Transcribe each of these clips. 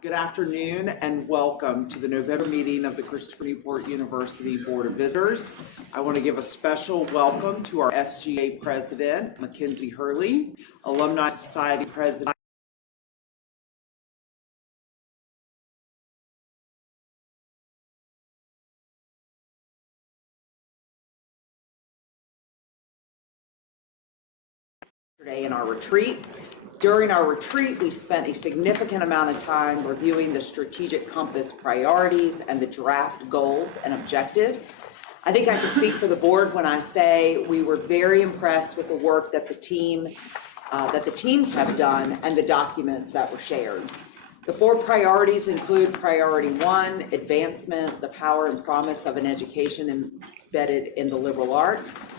Good afternoon and welcome to the November meeting of the Christopher Newport University Board of Visitors. I want to give a special welcome to our SGA President, Mackenzie Hurley, Alumni Society President, today in our retreat. During our retreat, we spent a significant amount of time reviewing the strategic compass priorities and the draft goals and objectives. I think I can speak for the board when I say we were very impressed with the work that the teams have done and the documents that were shared. The 4 priorities include priority 1, advancement, the power and promise of an education embedded in the liberal arts.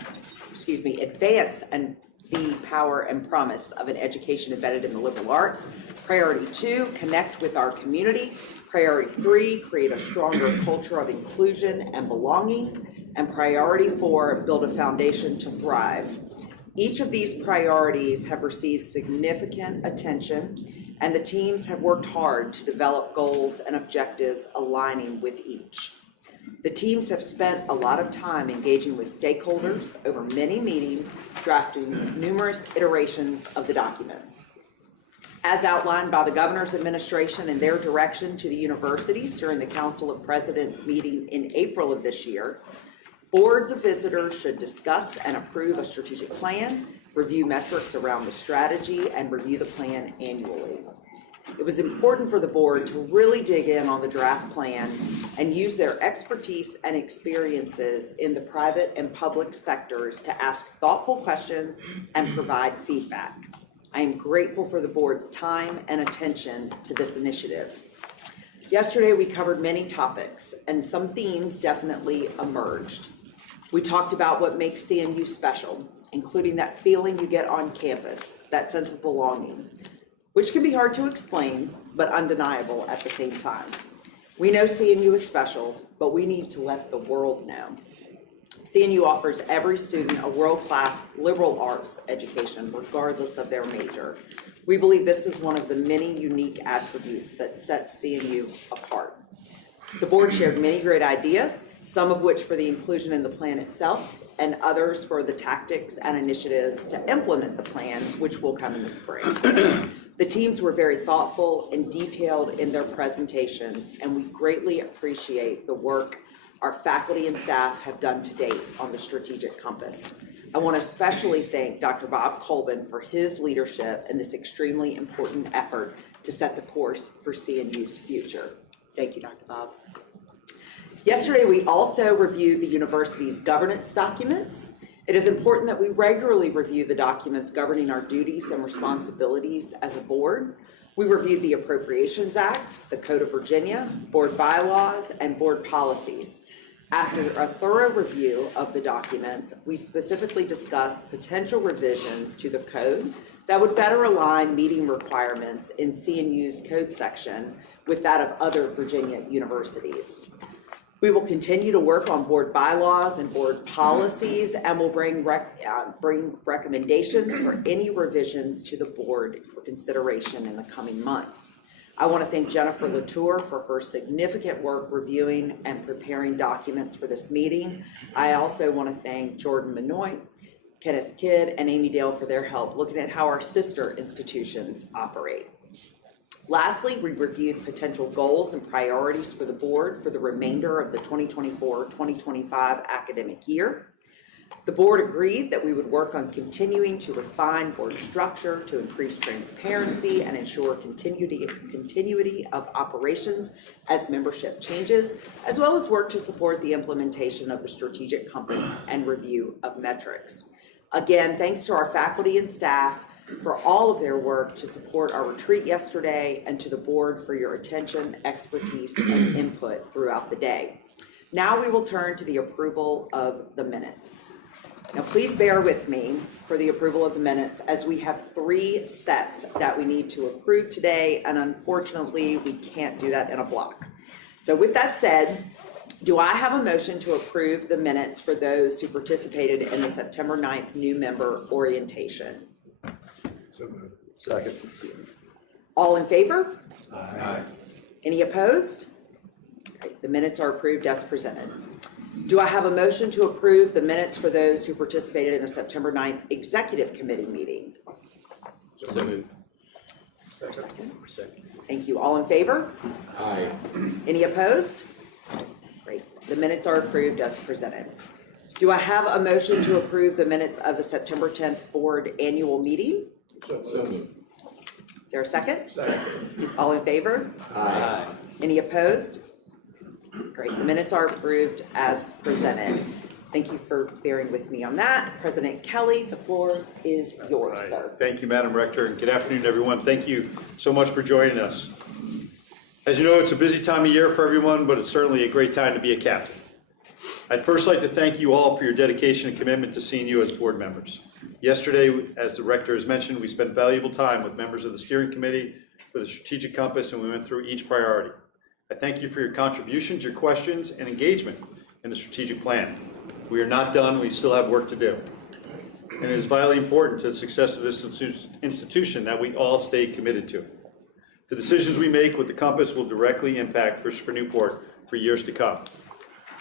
Advance and the power and promise of an education embedded in the liberal arts. Priority 2, connect with our community. Priority 3, create a stronger culture of inclusion and belonging. And priority 4, build a foundation to thrive. Each of these priorities have received significant attention, and the teams have worked hard to develop goals and objectives aligning with each. The teams have spent a lot of time engaging with stakeholders over many meetings, drafting numerous iterations of the documents. As outlined by the Governor's administration and their direction to the universities during the Council of Presidents meeting in April of this year, boards of visitors should discuss and approve a strategic plan, review metrics around the strategy, and review the plan annually. It was important for the board to really dig in on the draft plan and use their expertise and experiences in the private and public sectors to ask thoughtful questions and provide feedback. I am grateful for the board's time and attention to this initiative. Yesterday, we covered many topics, and some themes definitely emerged. We talked about what makes CNU special, including that feeling you get on campus, that sense of belonging, which can be hard to explain, but undeniable at the same time. We know CNU is special, but we need to let the world know. CNU offers every student a world-class liberal arts education, regardless of their major. We believe this is one of the many unique attributes that sets CNU apart. The board shared many great ideas, some of which for the inclusion in the plan itself, and others for the tactics and initiatives to implement the plan, which will come in the spring. The teams were very thoughtful and detailed in their presentations, and we greatly appreciate the work our faculty and staff have done to date on the strategic compass. I want to especially thank Dr. Bob Colvin for his leadership in this extremely important effort to set the course for CNU's future. Thank you, Dr. Bob. Yesterday, we also reviewed the university's governance documents. It is important that we regularly review the documents governing our duties and responsibilities as a board. We reviewed the Appropriations Act, the Code of Virginia, board bylaws, and board policies. After a thorough review of the documents, we specifically discussed potential revisions to the code that would better align meeting requirements in CNU's code section with that of other Virginia universities. We will continue to work on board bylaws and board policies, and will bring recommendations for any revisions to the board for consideration in the coming months. I want to thank Jennifer Latour for her significant work reviewing and preparing documents for this meeting. I also want to thank Jordan Manoy, Kenneth Kidd, and Amy Dale for their help looking at how our sister institutions operate. Lastly, we reviewed potential goals and priorities for the board for the remainder of the 2024-2025 academic year. The board agreed that we would work on continuing to refine board structure to increase transparency and ensure continuity of operations as membership changes, as well as work to support the implementation of the strategic compass and review of metrics. Again, thanks to our faculty and staff for all of their work to support our retreat yesterday, and to the board for your attention, expertise, and input throughout the day. Now we will turn to the approval of the minutes. Now please bear with me for the approval of the minutes, as we have 3 sets that we need to approve today, and unfortunately we can't do that in a block. So with that said, do I have a motion to approve the minutes for those who participated in the September 9th new member orientation? So moved. Second. All in favor? Aye. Any opposed? Great. The minutes are approved as presented. Do I have a motion to approve the minutes for those who participated in the September 9th Executive Committee meeting? So moved. Second. Second. Thank you. All in favor? Aye. Any opposed? Great. The minutes are approved as presented. Do I have a motion to approve the minutes of the September 10th Board Annual Meeting? So moved. Is there a second? Second. All in favor? Aye. Any opposed? Great. The minutes are approved as presented. Thank you for bearing with me on that. President Kelly, the floor is yours, sir. Thank you, Madam Rector, and good afternoon, everyone. Thank you so much for joining us. As you know, it's a busy time of year for everyone, but it's certainly a great time to be a captain. I'd first like to thank you all for your dedication and commitment to seeing you as board members. Yesterday, as the Rector has mentioned, we spent valuable time with members of the steering committee for the strategic compass, and we went through each priority. I thank you for your contributions, your questions, and engagement in the strategic plan. We are not done. We still have work to do. And it is vitally important to the success of this institution that we all stay committed to it. The decisions we make with the compass will directly impact Christopher Newport for years to come.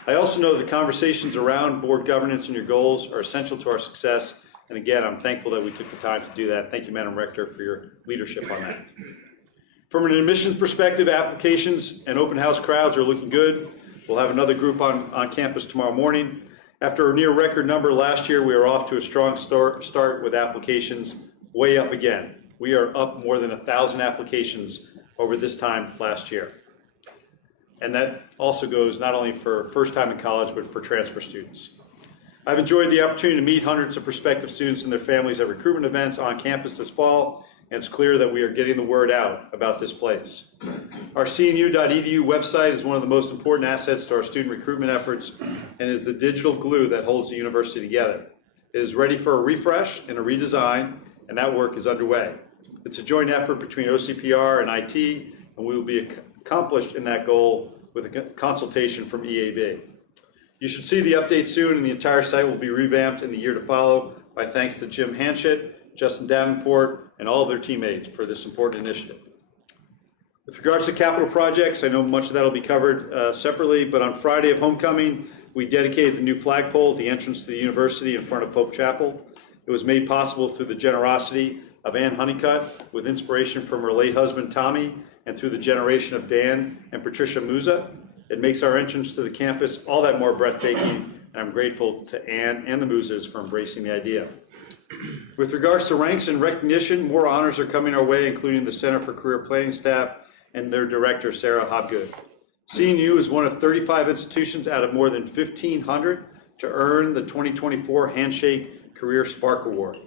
I also know the conversations around board governance and your goals are essential to our success. And again, I'm thankful that we took the time to do that. Thank you, Madam Rector, for your leadership on that. From an admissions perspective, applications and open house crowds are looking good. We'll have another group on campus tomorrow morning. After a near record number last year, we are off to a strong start with applications way up again. We are up more than 1,000 applications over this time last year. And that also goes not only for first time in college, but for transfer students. I've enjoyed the opportunity to meet hundreds of prospective students and their families at recruitment events on campus this fall, and it's clear that we are getting the word out about this place. Our cnu.edu website is one of the most important assets to our student recruitment efforts and is the digital glue that holds the university together. It is ready for a refresh and a redesign, and that work is underway. It's a joint effort between OCPR and IT, and we will be accomplished in that goal with a consultation from EAB. You should see the update soon, and the entire site will be revamped in the year to follow. My thanks to Jim Hanchett, Justin Davenport, and all of their teammates for this important initiative. With regards to capital projects, I know much of that will be covered separately, but on Friday of homecoming, we dedicated the new flagpole at the entrance to the university in front of Pope Chapel. It was made possible through the generosity of Ann Honeycutt, with inspiration from her late husband, Tommy, and through the generation of Dan and Patricia Musa. It makes our entrance to the campus all that more breathtaking, and I'm grateful to Ann and the Musas for embracing the idea. With regards to ranks and recognition, more honors are coming our way, including the Center for Career Planning staff and their director, Sarah Hobgood. CNU is one of 35 institutions out of more than 1,500 to earn the 2024 Handshake Career Spark Award.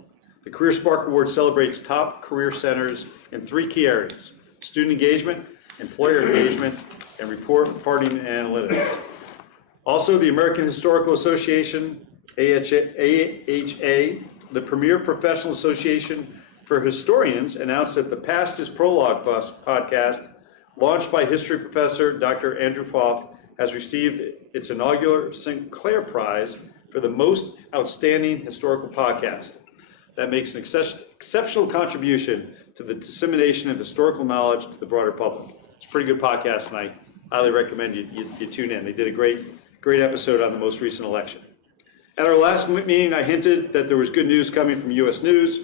The Career Spark Award celebrates top career centers in 3 key areas: student engagement, employer engagement, and reporting and analytics. Also, the American Historical Association, AHA, the premier professional association for historians, announced that the Past is Prologue podcast, launched by history professor Dr. Andrew Falk, has received its inaugural Sinclair Prize for the most outstanding historical podcast. That makes an exceptional contribution to the dissemination of historical knowledge to the broader public. It's a pretty good podcast, and I highly recommend you tune in. They did a great episode on the most recent election. At our last meeting, I hinted that there was good news coming from U.S. News.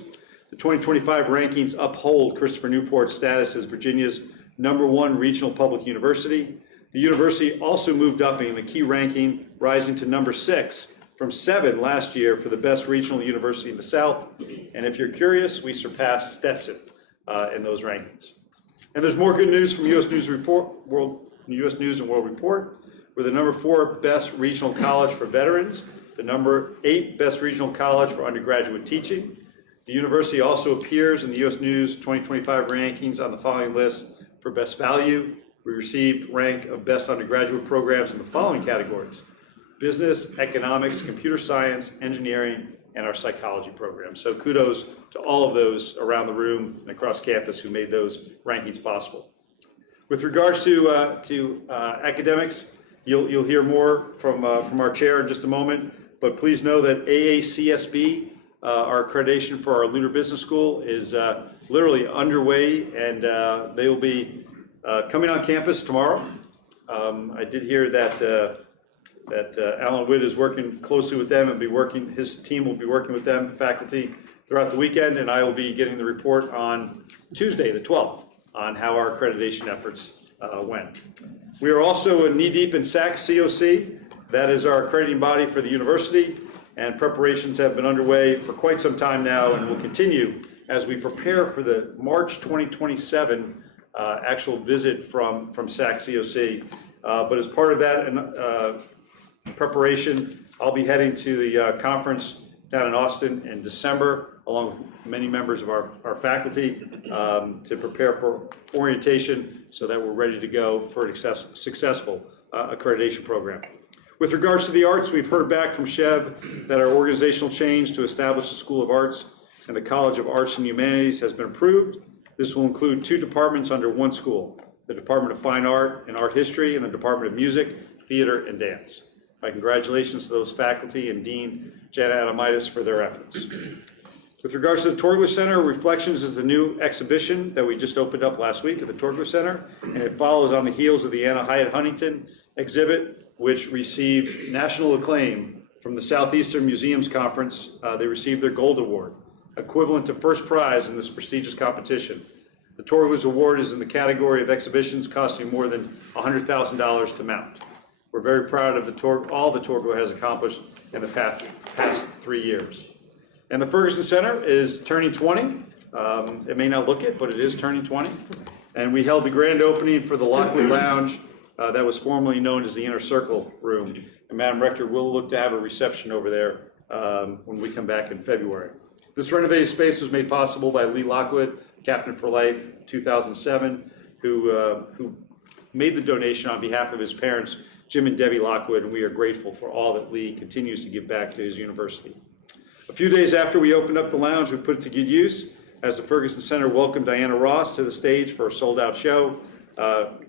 The 2025 rankings uphold Christopher Newport's status as Virginia's #1 regional public university. The university also moved up in a key ranking, rising to number 6 from 7 last year for the best regional university in the South. And if you're curious, we surpassed Stetson in those rankings. And there's more good news from U.S. News and World Report. We're the number 4 best regional college for veterans, the number 8 best regional college for undergraduate teaching. The university also appears in the U.S. News 2025 rankings on the following list for best value. We received rank of best undergraduate programs in the following categories: business, economics, computer science, engineering, and our psychology program. So kudos to all of those around the room and across campus who made those rankings possible. With regards to academics, you'll hear more from our chair in just a moment, but please know that AACSB, our accreditation for our Lunar Business School, is literally underway, and they will be coming on campus tomorrow. I did hear that Alan Witt is working closely with them and his team will be working with them, faculty, throughout the weekend, and I will be getting the report on Tuesday, the 12th, on how our accreditation efforts went. We are also knee-deep in SAC COC. That is our accrediting body for the university, and preparations have been underway for quite some time now and will continue as we prepare for the March 2027 actual visit from SAC COC. But as part of that preparation, I'll be heading to the conference down in Austin in December, along with many members of our faculty, to prepare for orientation so that we're ready to go for a successful accreditation program. With regards to the arts, we've heard back from Chev that our organizational change to establish a School of Arts and the College of Arts and Humanities has been approved. This will include 2 departments under one school, the Department of Fine Art and Art History and the Department of Music, Theater, and Dance. My congratulations to those faculty and Dean Jana Adamitis for their efforts. With regards to the Torgler Center, Reflections is the new exhibition that we just opened up last week at the Torgler Center, and it follows on the heels of the Anna Hyatt Huntington exhibit, which received national acclaim from the Southeastern Museums Conference. They received their Gold Award, equivalent to first prize in this prestigious competition. The Torgler's Award is in the category of exhibitions costing more than $100,000 to mount. We're very proud of all the Torgler has accomplished in the past 3 years. And the Ferguson Center is turning 20. It may not look it, but it is turning 20. And we held the grand opening for the Lockwood Lounge that was formerly known as the Inner Circle Room. And Madam Rector will look to have a reception over there when we come back in February. This renovated space was made possible by Lee Lockwood, Captain for Life, 2007, who made the donation on behalf of his parents, Jim and Debbie Lockwood, and we are grateful for all that Lee continues to give back to his university. A few days after we opened up the lounge, we put it to good use as the Ferguson Center welcomed Diana Ross to the stage for a sold-out show.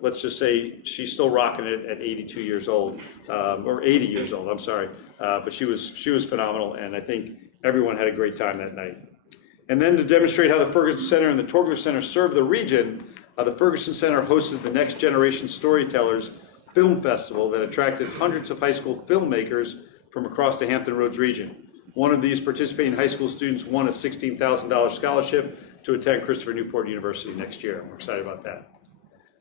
Let's just say she's still rocking it at 82 years old, or 80 years old, I'm sorry. But she was phenomenal, and I think everyone had a great time that night. And then to demonstrate how the Ferguson Center and the Torgler Center serve the region, the Ferguson Center hosted the Next Generation Storytellers Film Festival that attracted hundreds of high school filmmakers from across the Hampton Roads region. One of these participating high school students won a $16,000 scholarship to attend Christopher Newport University next year. We're excited about that.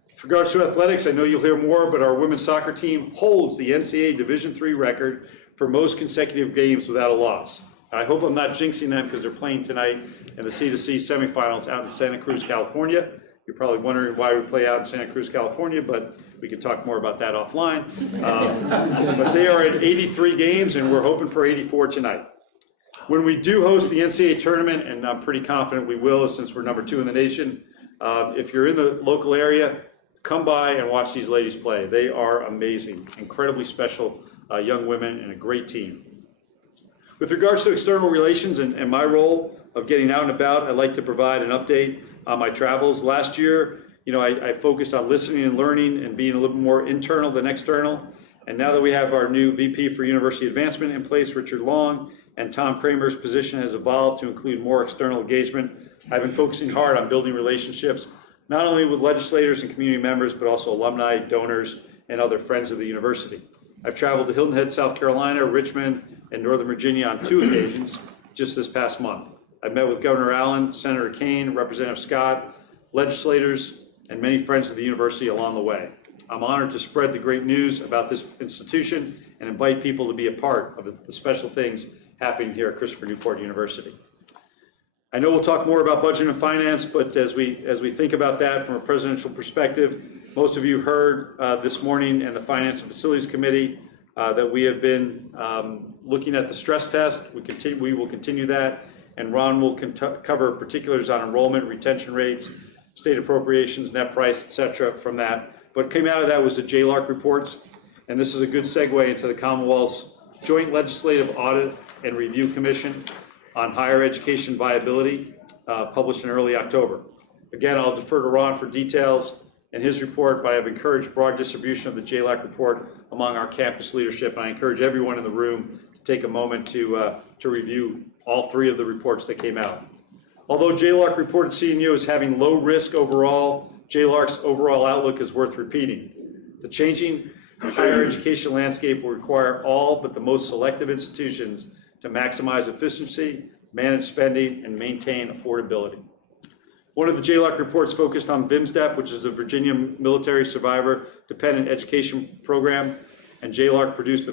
With regards to athletics, I know you'll hear more, but our women's soccer team holds the NCAA Division III record for most consecutive games without a loss. I hope I'm not jinxing them because they're playing tonight in the C2C semifinals out in Santa Cruz, California. You're probably wondering why we play out in Santa Cruz, California, but we can talk more about that offline. But they are at 83 games, and we're hoping for 84 tonight. When we do host the NCAA tournament, and I'm pretty confident we will since we're number 2 in the nation, if you're in the local area, come by and watch these ladies play. They are amazing, incredibly special young women and a great team. With regards to external relations and my role of getting out and about, I'd like to provide an update on my travels. Last year, I focused on listening and learning and being a little more internal than external. And now that we have our new VP for University Advancement in place, Richard Long, and Tom Kramer's position has evolved to include more external engagement, I've been focusing hard on building relationships, not only with legislators and community members, but also alumni, donors, and other friends of the university. I've traveled to Hilton Head, South Carolina, Richmond, and Northern Virginia on 2 occasions just this past month. I've met with Governor Allen, Senator Kane, Representative Scott, legislators, and many friends of the university along the way. I'm honored to spread the great news about this institution and invite people to be a part of the special things happening here at Christopher Newport University. I know we'll talk more about budget and finance, but as we think about that from a presidential perspective, most of you heard this morning in the Finance and Facilities Committee that we have been looking at the stress test. We will continue that, and Ron will cover particulars on enrollment, retention rates, state appropriations, net price, et cetera, from that. What came out of that was the JLARC reports, and this is a good segue into the Commonwealth's Joint Legislative Audit and Review Commission on Higher Education Viability, published in early October. Again, I'll defer to Ron for details in his report, but I've encouraged broad distribution of the JLAC report among our campus leadership, and I encourage everyone in the room to take a moment to review all 3 of the reports that came out. Although JLAC reported CNU as having low risk overall, JLARC's overall outlook is worth repeating. The changing higher education landscape will require all but the most selective institutions to maximize efficiency, manage spending, and maintain affordability. One of the JLARC reports focused on VMSDEP, which is the Virginia Military Survivor Dependent Education Program, and JLARC produced a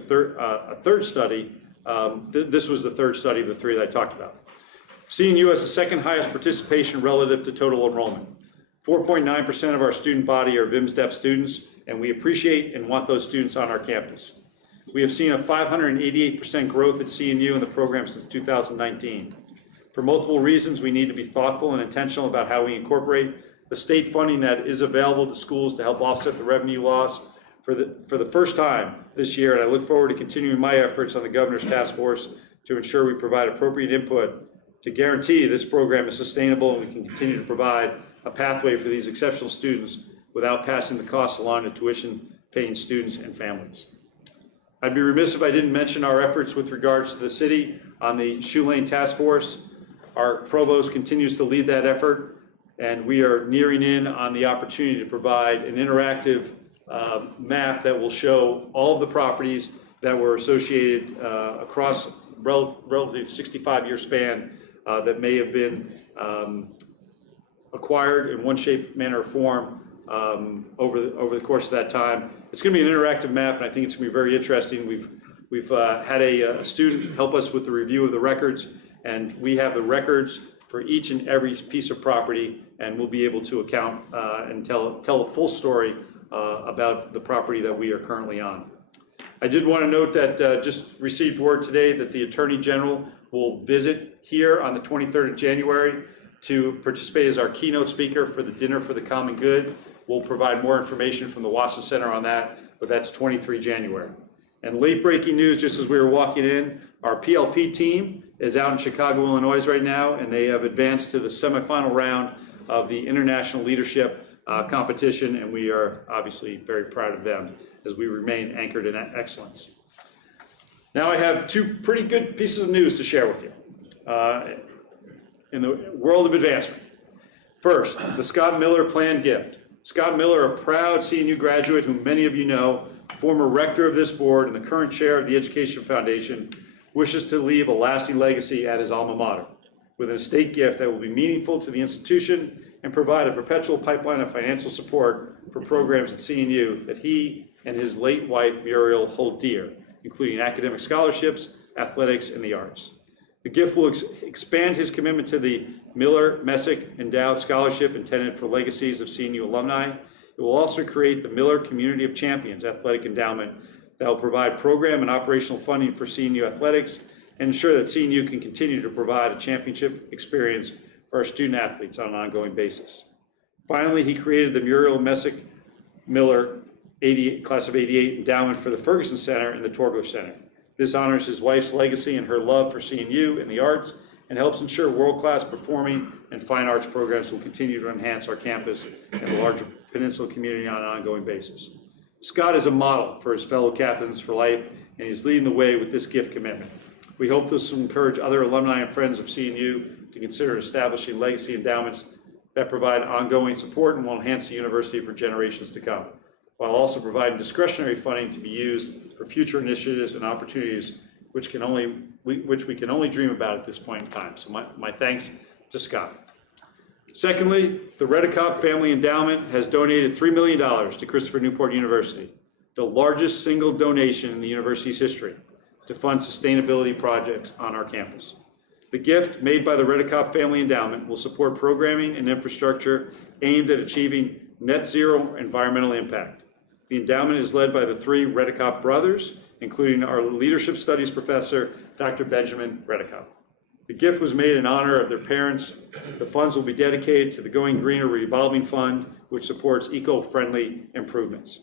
third study. This was the third study of the three that I talked about. CNU has the second highest participation relative to total enrollment. 4.9% of our student body are VMSDEP students, and we appreciate and want those students on our campus. We have seen a 588% growth at CNU in the program since 2019. For multiple reasons, we need to be thoughtful and intentional about how we incorporate the state funding that is available to schools to help offset the revenue loss for the first time this year, and I look forward to continuing my efforts on the Governor's Task Force to ensure we provide appropriate input to guarantee this program is sustainable and we can continue to provide a pathway for these exceptional students without passing the costs along to tuition-paying students and families. I'd be remiss if I didn't mention our efforts with regards to the city on the Shoe Lane Task Force. Our provost continues to lead that effort, and we are nearing in on the opportunity to provide an interactive map that will show all of the properties that were associated across relatively 65-year span that may have been acquired in one shape, manner, or form over the course of that time. It's going to be an interactive map, and I think it's going to be very interesting. We've had a student help us with the review of the records, and we have the records for each and every piece of property, and we'll be able to account and tell a full story about the property that we are currently on. I did want to note that just received word today that the Attorney General will visit here on the 23rd of January to participate as our keynote speaker for the Dinner for the Common Good. We'll provide more information from the Watson Center on that, but that's 23 January. And late breaking news, just as we were walking in, our PLP team is out in Chicago, Illinois right now, and they have advanced to the semifinal round of the International Leadership competition, and we are obviously very proud of them as we remain anchored in excellence. Now I have two pretty good pieces of news to share with you in the world of advancement. First, the Scott Miller planned gift. Scott Miller, a proud CNU graduate whom many of you know, former rector of this board and the current chair of the Education Foundation, wishes to leave a lasting legacy at his alma mater with an estate gift that will be meaningful to the institution and provide a perpetual pipeline of financial support for programs at CNU that he and his late wife Muriel hold dear, including academic scholarships, athletics, and the arts. The gift will expand his commitment to the Miller Messick Endowed Scholarship intended for legacies of CNU alumni. It will also create the Miller Community of Champions Athletic Endowment that will provide program and operational funding for CNU athletics and ensure that CNU can continue to provide a championship experience for our student athletes on an ongoing basis. Finally, he created the Muriel Messick Miller Class of '88 Endowment for the Ferguson Center and the Torgler Center. This honors his wife's legacy and her love for CNU and the arts and helps ensure world-class performing and fine arts programs will continue to enhance our campus and the larger Peninsula community on an ongoing basis. Scott is a model for his fellow captains for life, and he's leading the way with this gift commitment. We hope this will encourage other alumni and friends of CNU to consider establishing legacy endowments that provide ongoing support and will enhance the university for generations to come, while also providing discretionary funding to be used for future initiatives and opportunities which we can only dream about at this point in time. So my thanks to Scott. Secondly, the Redekop Family Endowment has donated $3 million to Christopher Newport University, the largest single donation in the university's history, to fund sustainability projects on our campus. The gift made by the Redekop Family Endowment will support programming and infrastructure aimed at achieving net zero environmental impact. The endowment is led by the three Redekop brothers, including our leadership studies professor, Dr. Benjamin Redekop. The gift was made in honor of their parents. The funds will be dedicated to the Going Greener Revolving Fund, which supports eco-friendly improvements.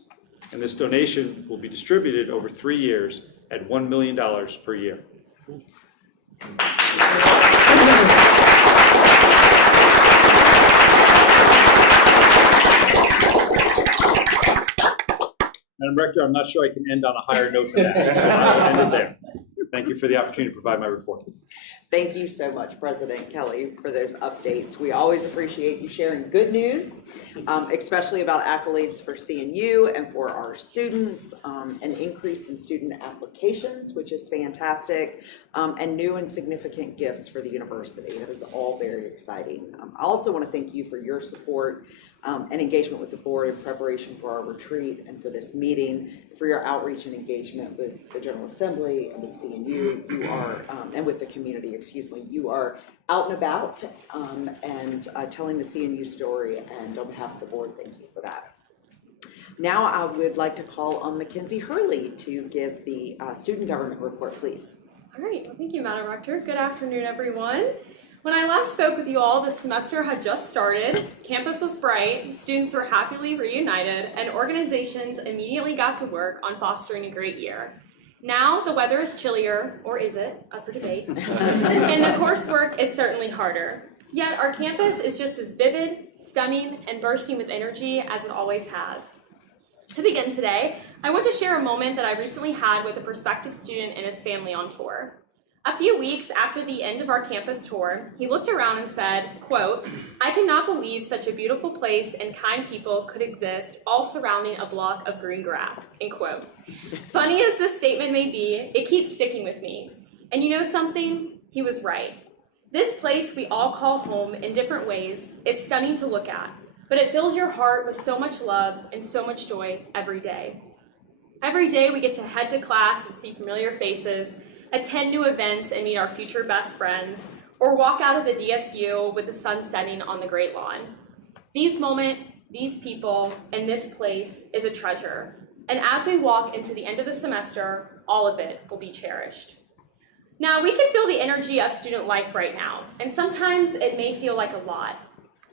And this donation will be distributed over 3 years at $1 million per year. Madam Rector, I'm not sure I can end on a higher note than that, so I'll end it there. Thank you for the opportunity to provide my report. Thank you so much, President Kelly, for those updates. We always appreciate you sharing good news, especially about accolades for CNU and for our students, an increase in student applications, which is fantastic, and new and significant gifts for the university. That is all very exciting. I also want to thank you for your support and engagement with the board in preparation for our retreat and for this meeting, for your outreach and engagement with the General Assembly and with CNU. You are, and with the community, excuse me, you are out and about and telling the CNU story, and on behalf of the board, thank you for that. Now I would like to call on Mackenzie Hurley to give the student government report, please. All right, well, thank you, Madam Rector. Good afternoon, everyone. When I last spoke with you all, the semester had just started, campus was bright, students were happily reunited, and organizations immediately got to work on fostering a great year. Now the weather is chillier, or is it, up for debate, and the coursework is certainly harder. Yet our campus is just as vivid, stunning, and bursting with energy as it always has. To begin today, I want to share a moment that I recently had with a prospective student and his family on tour. A few weeks after the end of our campus tour, he looked around and said, quote, "I cannot believe such a beautiful place and kind people could exist all surrounding a block of green grass," end quote. Funny as this statement may be, it keeps sticking with me. And you know something? He was right. This place we all call home in different ways is stunning to look at, but it fills your heart with so much love and so much joy every day. Every day we get to head to class and see familiar faces, attend new events and meet our future best friends, or walk out of the DSU with the sun setting on the Great Lawn. These moments, these people, and this place is a treasure. And as we walk into the end of the semester, all of it will be cherished. Now, we can feel the energy of student life right now, and sometimes it may feel like a lot.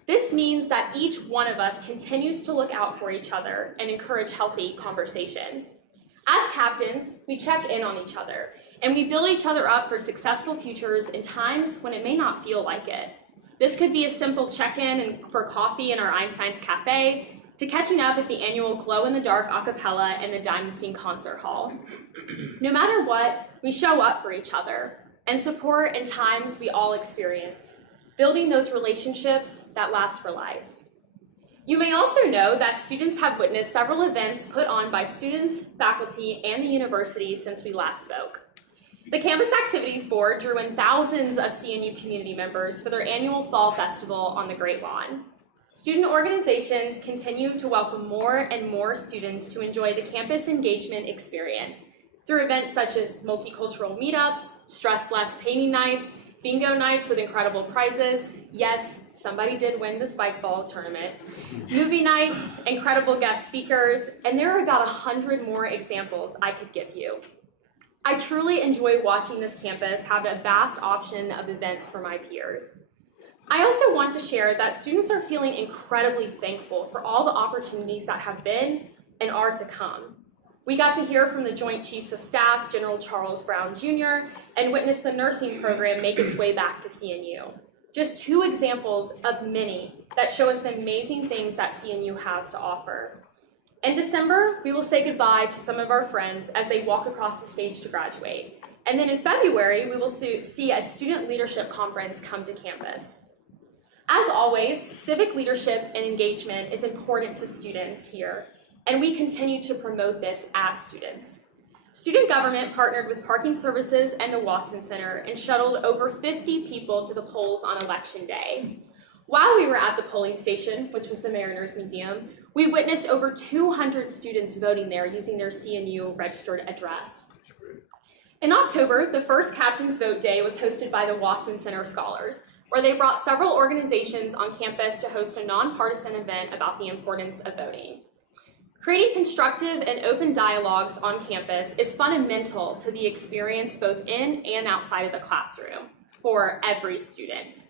This means that each one of us continues to look out for each other and encourage healthy conversations. As captains, we check in on each other, and we build each other up for successful futures in times when it may not feel like it. This could be a simple check-in and for coffee in our Einstein's Cafe, to catching up at the annual glow-in-the-dark a cappella in the Diamonstein Concert Hall. No matter what, we show up for each other and support in times we all experience, building those relationships that last for life. You may also know that students have witnessed several events put on by students, faculty, and the university since we last spoke. The Campus Activities Board drew in thousands of CNU community members for their annual Fall Festival on the Great Lawn. Student organizations continue to welcome more and more students to enjoy the campus engagement experience through events such as multicultural meetups, stress-less painting nights, bingo nights with incredible prizes. Yes, somebody did win the spike ball tournament. Movie nights, incredible guest speakers, and there are about 100 more examples I could give you. I truly enjoy watching this campus have a vast option of events for my peers. I also want to share that students are feeling incredibly thankful for all the opportunities that have been and are to come. We got to hear from the Joint Chiefs of Staff, General Charles Brown Jr., and witness the nursing program make its way back to CNU. Just two examples of many that show us the amazing things that CNU has to offer. In December, we will say goodbye to some of our friends as they walk across the stage to graduate. And then in February, we will see a student leadership conference come to campus. As always, civic leadership and engagement is important to students here, and we continue to promote this as students. Student government partnered with Parking Services and the Wasson Center and shuttled over 50 people to the polls on Election Day. While we were at the polling station, which was the Mariners Museum, we witnessed over 200 students voting there using their CNU registered address. In October, the first Captain's Vote Day was hosted by the Wasson Center Scholars, where they brought several organizations on campus to host a nonpartisan event about the importance of voting. Creating constructive and open dialogues on campus is fundamental to the experience both in and outside of the classroom for every student.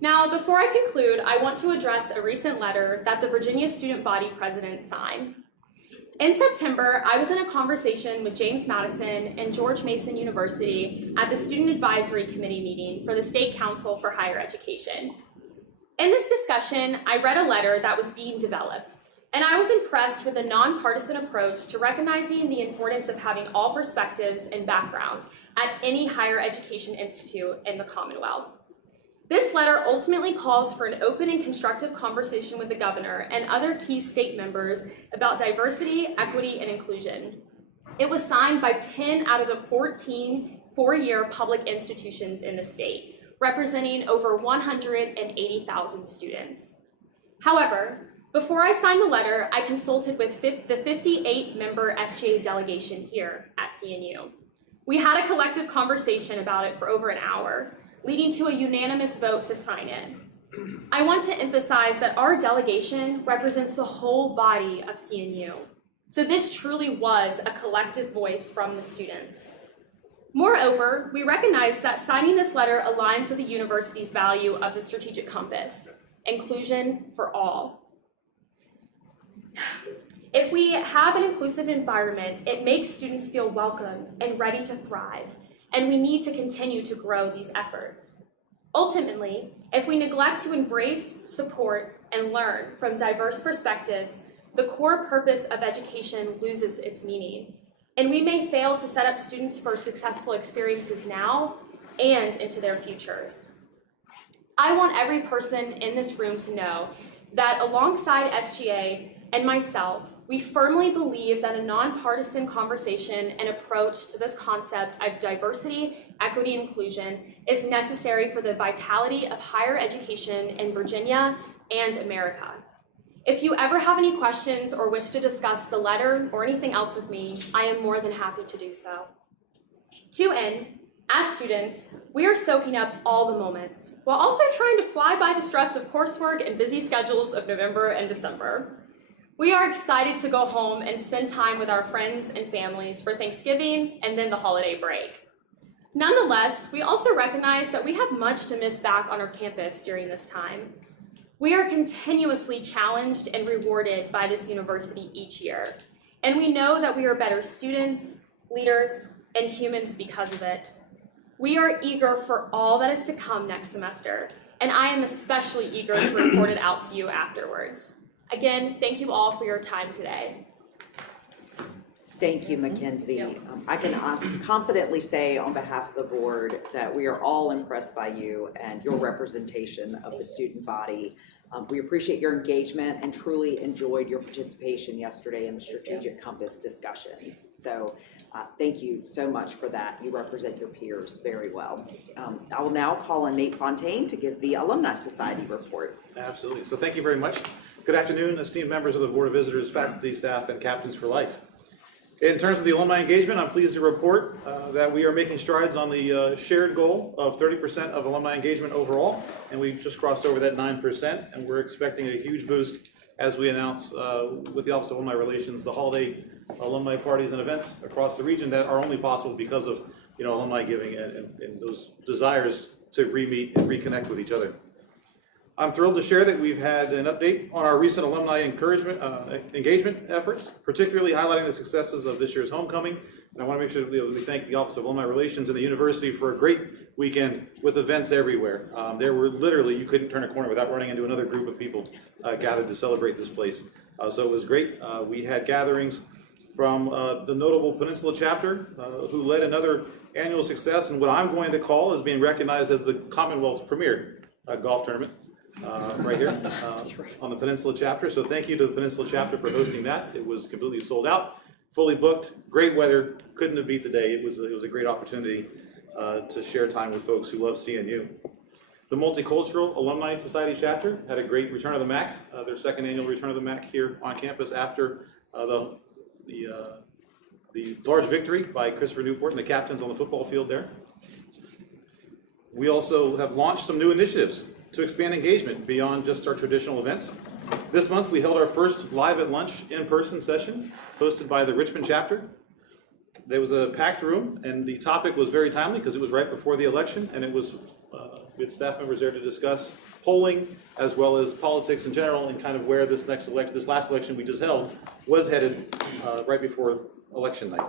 Now, before I conclude, I want to address a recent letter that the Virginia Student Body President signed. In September, I was in a conversation with James Madison and George Mason University at the Student Advisory Committee meeting for the State Council for Higher Education. In this discussion, I read a letter that was being developed, And I was impressed with a nonpartisan approach to recognizing the importance of having all perspectives and backgrounds at any higher education institute in the Commonwealth. This letter ultimately calls for an open and constructive conversation with the governor and other key state members about diversity, equity, and inclusion. It was signed by 10 out of the 14 four-year public institutions in the state, representing over 180,000 students. However, before I signed the letter, I consulted with the 58-member SGA delegation here at CNU. We had a collective conversation about it for over an hour, leading to a unanimous vote to sign it. I want to emphasize that our delegation represents the whole body of CNU. So this truly was a collective voice from the students. Moreover, we recognize that signing this letter aligns with the university's value of the strategic compass, inclusion for all. If we have an inclusive environment, it makes students feel welcomed and ready to thrive, and we need to continue to grow these efforts. Ultimately, if we neglect to embrace, support, and learn from diverse perspectives, the core purpose of education loses its meaning, and we may fail to set up students for successful experiences now and into their futures. I want every person in this room to know that alongside SGA and myself, we firmly believe that a nonpartisan conversation and approach to this concept of diversity, equity, and inclusion is necessary for the vitality of higher education in Virginia and America. If you ever have any questions or wish to discuss the letter or anything else with me, I am more than happy to do so. To end, as students, we are soaking up all the moments, while also trying to fly by the stress of coursework and busy schedules of November and December. We are excited to go home and spend time with our friends and families for Thanksgiving and then the holiday break. Nonetheless, we also recognize that we have much to miss back on our campus during this time. We are continuously challenged and rewarded by this university each year, and we know that we are better students, leaders, and humans because of it. We are eager for all that is to come next semester, and I am especially eager to report it out to you afterwards. Again, thank you all for your time today. Thank you, Mackenzie. I can confidently say on behalf of the board that we are all impressed by you and your representation of the student body. We appreciate your engagement and truly enjoyed your participation yesterday in the Strategic Compass discussions. So thank you so much for that. You represent your peers very well. I will now call on Nate Fontaine to give the Alumni Society report. Absolutely. So thank you very much. Good afternoon, esteemed members of the Board of Visitors, faculty, staff, and Captains for Life. In terms of the alumni engagement, I'm pleased to report that we are making strides on the shared goal of 30% of alumni engagement overall, and we've just crossed over that 9%, and we're expecting a huge boost as we announce with the Office of Alumni Relations the holiday alumni parties and events across the region that are only possible because of alumni giving and those desires to re-meet and reconnect with each other. I'm thrilled to share that we've had an update on our recent alumni engagement efforts, particularly highlighting the successes of this year's homecoming. And I want to make sure that we thank the Office of Alumni Relations and the university for a great weekend with events everywhere. There were literally, you couldn't turn a corner without running into another group of people gathered to celebrate this place. So it was great. We had gatherings from the notable Peninsula chapter, who led another annual success and what I'm going to call as being recognized as the Commonwealth's premier golf tournament. Right here on the Peninsula chapter. So thank you to the Peninsula chapter for hosting that. It was completely sold out, fully booked, great weather, couldn't have beat the day. It was a great opportunity to share time with folks who love CNU. The Multicultural Alumni Society chapter had a great return of the MAC, their second annual return of the MAC here on campus after the large victory by Christopher Newport and the captains on the football field there. We also have launched some new initiatives to expand engagement beyond just our traditional events. This month we held our first Live at Lunch in-person session hosted by the Richmond chapter. There was a packed room and the topic was very timely because it was right before the election, and it was we had staff members there to discuss polling as well as politics in general and kind of where this last election we just held was headed right before election night.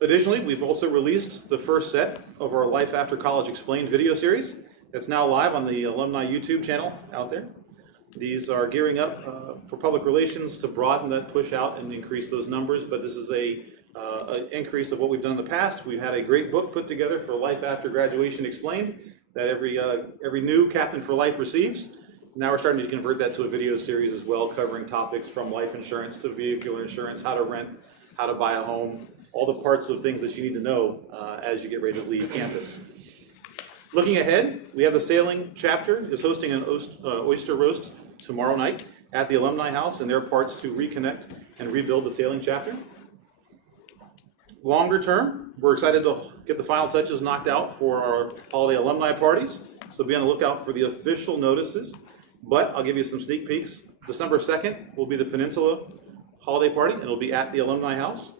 Additionally, we've also released the first set of our Life After College Explained video series. It's now live on the alumni YouTube channel out there. These are gearing up for public relations to broaden that push out and increase those numbers, but this is an increase of what we've done in the past. We've had a great book put together for Life After Graduation Explained that every new Captain for Life receives. Now we're starting to convert that to a video series as well, covering topics from life insurance to vehicular insurance, how to rent, how to buy a home, all the parts of things that you need to know as you get ready to leave campus. Looking ahead, we have the sailing chapter is hosting an oyster roast tomorrow night at the Alumni House, and their parts to reconnect and rebuild the sailing chapter. Longer term, we're excited to get the final touches knocked out for our holiday alumni parties, so be on the lookout for the official notices, but I'll give you some sneak peeks. December 2nd will be the Peninsula holiday party, and it'll be at the Alumni House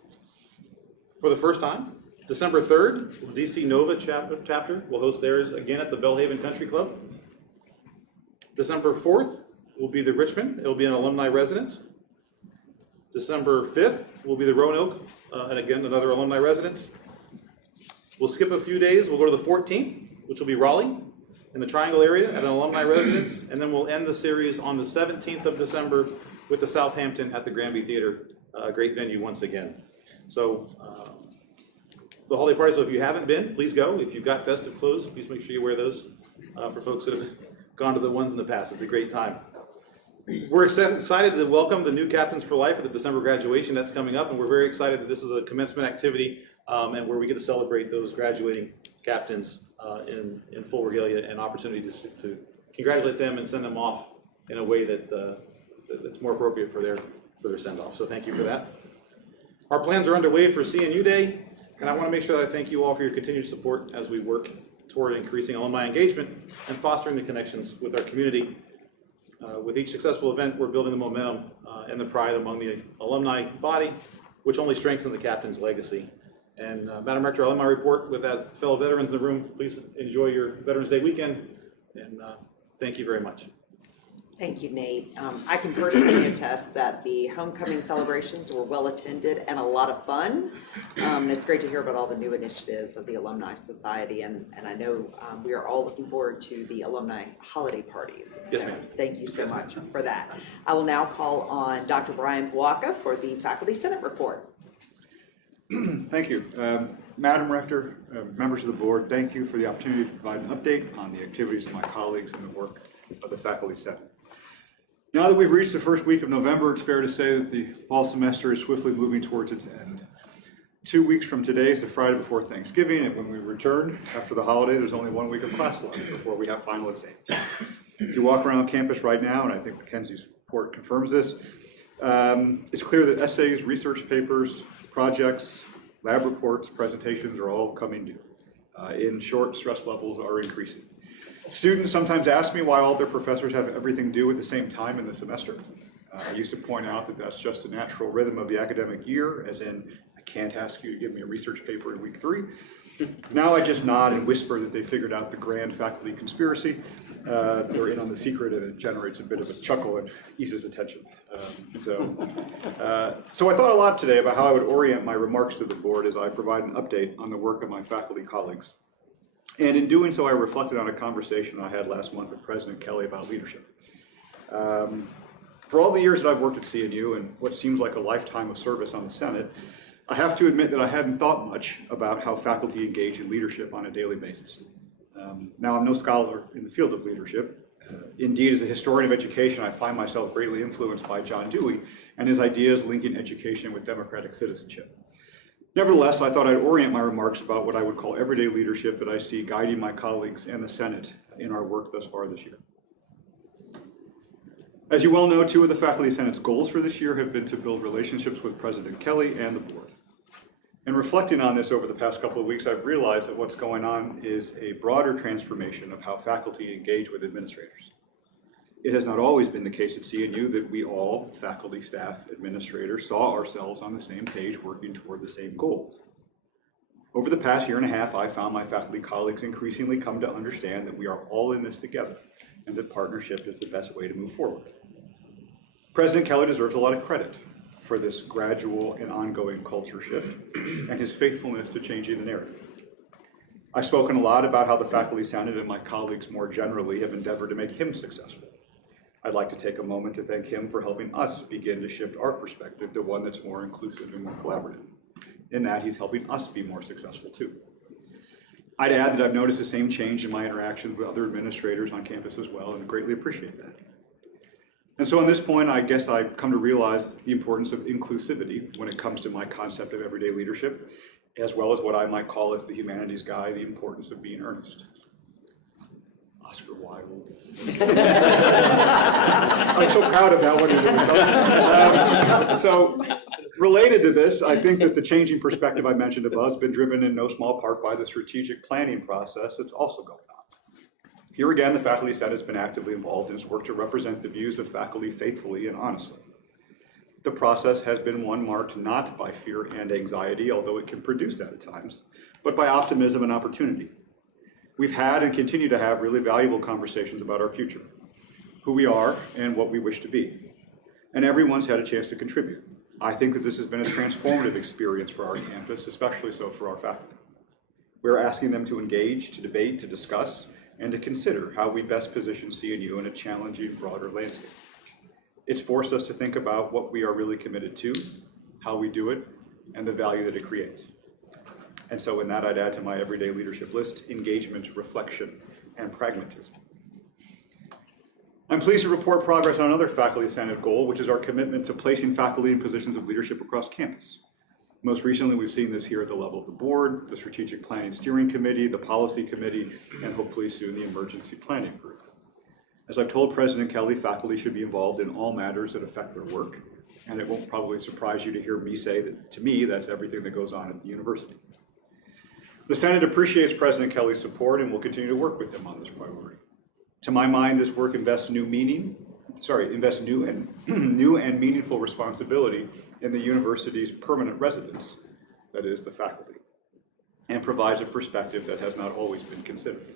for the first time. December 3rd, DC Nova chapter will host theirs again at the Bellhaven Country Club. December 4th will be the Richmond. It'll be an alumni residence. December 5th will be the Roanoke, and again, another alumni residence. We'll skip a few days. We'll go to the 14th, which will be Raleigh in the Triangle area at an alumni residence, and then we'll end the series on the 17th of December with the Southampton at the Granby Theater, a great venue once again. So the holiday party, so if you haven't been, please go. If you've got festive clothes, please make sure you wear those for folks that have gone to the ones in the past. It's a great time. We're excited to welcome the new Captains for Life at the December graduation that's coming up, and we're very excited that this is a commencement activity and where we get to celebrate those graduating captains in full regalia and opportunity to congratulate them and send them off in a way that's more appropriate for their send-off. So thank you for that. Our plans are underway for CNU Day, and I want to make sure that I thank you all for your continued support as we work toward increasing alumni engagement and fostering the connections with our community. With each successful event, we're building the momentum and the pride among the alumni body, which only strengthens the captain's legacy. And Madam Rector, I'll end my report with as fellow veterans in the room. Please enjoy your Veterans Day weekend, and thank you very much. Thank you, Nate. I can personally attest that the homecoming celebrations were well attended and a lot of fun. And it's great to hear about all the new initiatives of the Alumni Society, and I know we are all looking forward to the alumni holiday parties. Yes, So ma'am. thank you so much for that. I will now call on Dr. Brian Buaka for the Faculty Senate report. Thank you. Madam Rector, members of the board, thank you for the opportunity to provide an update on the activities of my colleagues and the work of the Faculty Senate. Now that we've reached the first week of November, it's fair to say that the fall semester is swiftly moving towards its end. 2 weeks from today is the Friday before Thanksgiving, and when we return after the holiday, there's only 1 week of class left before we have final exams. If you walk around campus right now, and I think Mackenzie's report confirms this, it's clear that essays, research papers, projects, lab reports, presentations are all coming due. In short, stress levels are increasing. Students sometimes ask me why all their professors have everything due at the same time in the semester. I used to point out that that's just a natural rhythm of the academic year, as in, I can't ask you to give me a research paper in week 3. Now I just nod and whisper that they figured out the grand faculty conspiracy. They're in on the secret, and it generates a bit of a chuckle and eases the tension. So I thought a lot today about how I would orient my remarks to the board as I provide an update on the work of my faculty colleagues. And in doing so, I reflected on a conversation I had last month with President Kelly about leadership. For all the years that I've worked at CNU and what seems like a lifetime of service on the Senate, I have to admit that I hadn't thought much about how faculty engage in leadership on a daily basis. Now, I'm no scholar in the field of leadership. Indeed, as a historian of education, I find myself greatly influenced by John Dewey and his ideas linking education with democratic citizenship. Nevertheless, I thought I'd orient my remarks about what I would call everyday leadership that I see guiding my colleagues and the Senate in our work thus far this year. As you well know, 2 of the Faculty Senate's goals for this year have been to build relationships with President Kelly and the board. And reflecting on this over the past couple of weeks, I've realized that what's going on is a broader transformation of how faculty engage with administrators. It has not always been the case at CNU that we all, faculty, staff, administrators, saw ourselves on the same page working toward the same goals. Over the past year and a half, I found my faculty colleagues increasingly come to understand that we are all in this together and that partnership is the best way to move forward. President Kelly deserves a lot of credit for this gradual and ongoing culture shift and his faithfulness to changing the narrative. I've spoken a lot about how the Faculty Senate and my colleagues more generally have endeavored to make him successful. I'd like to take a moment to thank him for helping us begin to shift our perspective to one that's more inclusive and more collaborative. In that, he's helping us be more successful too. I'd add that I've noticed the same change in my interactions with other administrators on campus as well, and greatly appreciate that. And so on this point, I guess I've come to realize the importance of inclusivity when it comes to my concept of everyday leadership, as well as what I might call as the humanities guy, the importance of being earnest. Oscar Wilde. I'm so proud of that one. So related to this, I think that the changing perspective I mentioned above has been driven in no small part by the strategic planning process that's also going on. Here again, the Faculty Senate has been actively involved in its work to represent the views of faculty faithfully and honestly. The process has been one marked not by fear and anxiety, although it can produce that at times, but by optimism and opportunity. We've had and continue to have really valuable conversations about our future, who we are and what we wish to be. And everyone's had a chance to contribute. I think that this has been a transformative experience for our campus, especially so for our faculty. We're asking them to engage, to debate, to discuss, and to consider how we best position CNU in a challenging, broader landscape. It's forced us to think about what we are really committed to, how we do it, and the value that it creates. And so in that, I'd add to my everyday leadership list, engagement, reflection, and pragmatism. I'm pleased to report progress on another Faculty Senate goal, which is our commitment to placing faculty in positions of leadership across campus. Most recently, we've seen this here at the level of the board, the Strategic Planning Steering Committee, the Policy Committee, and hopefully soon the Emergency Planning Group. As I've told President Kelly, faculty should be involved in all matters that affect their work, and it won't probably surprise you to hear me say that, to me, that's everything that goes on at the university. The Senate appreciates President Kelly's support and will continue to work with him on this priority. To my mind, this work invests new and meaningful responsibility in the university's permanent residents, that is, the faculty, and provides a perspective that has not always been considered.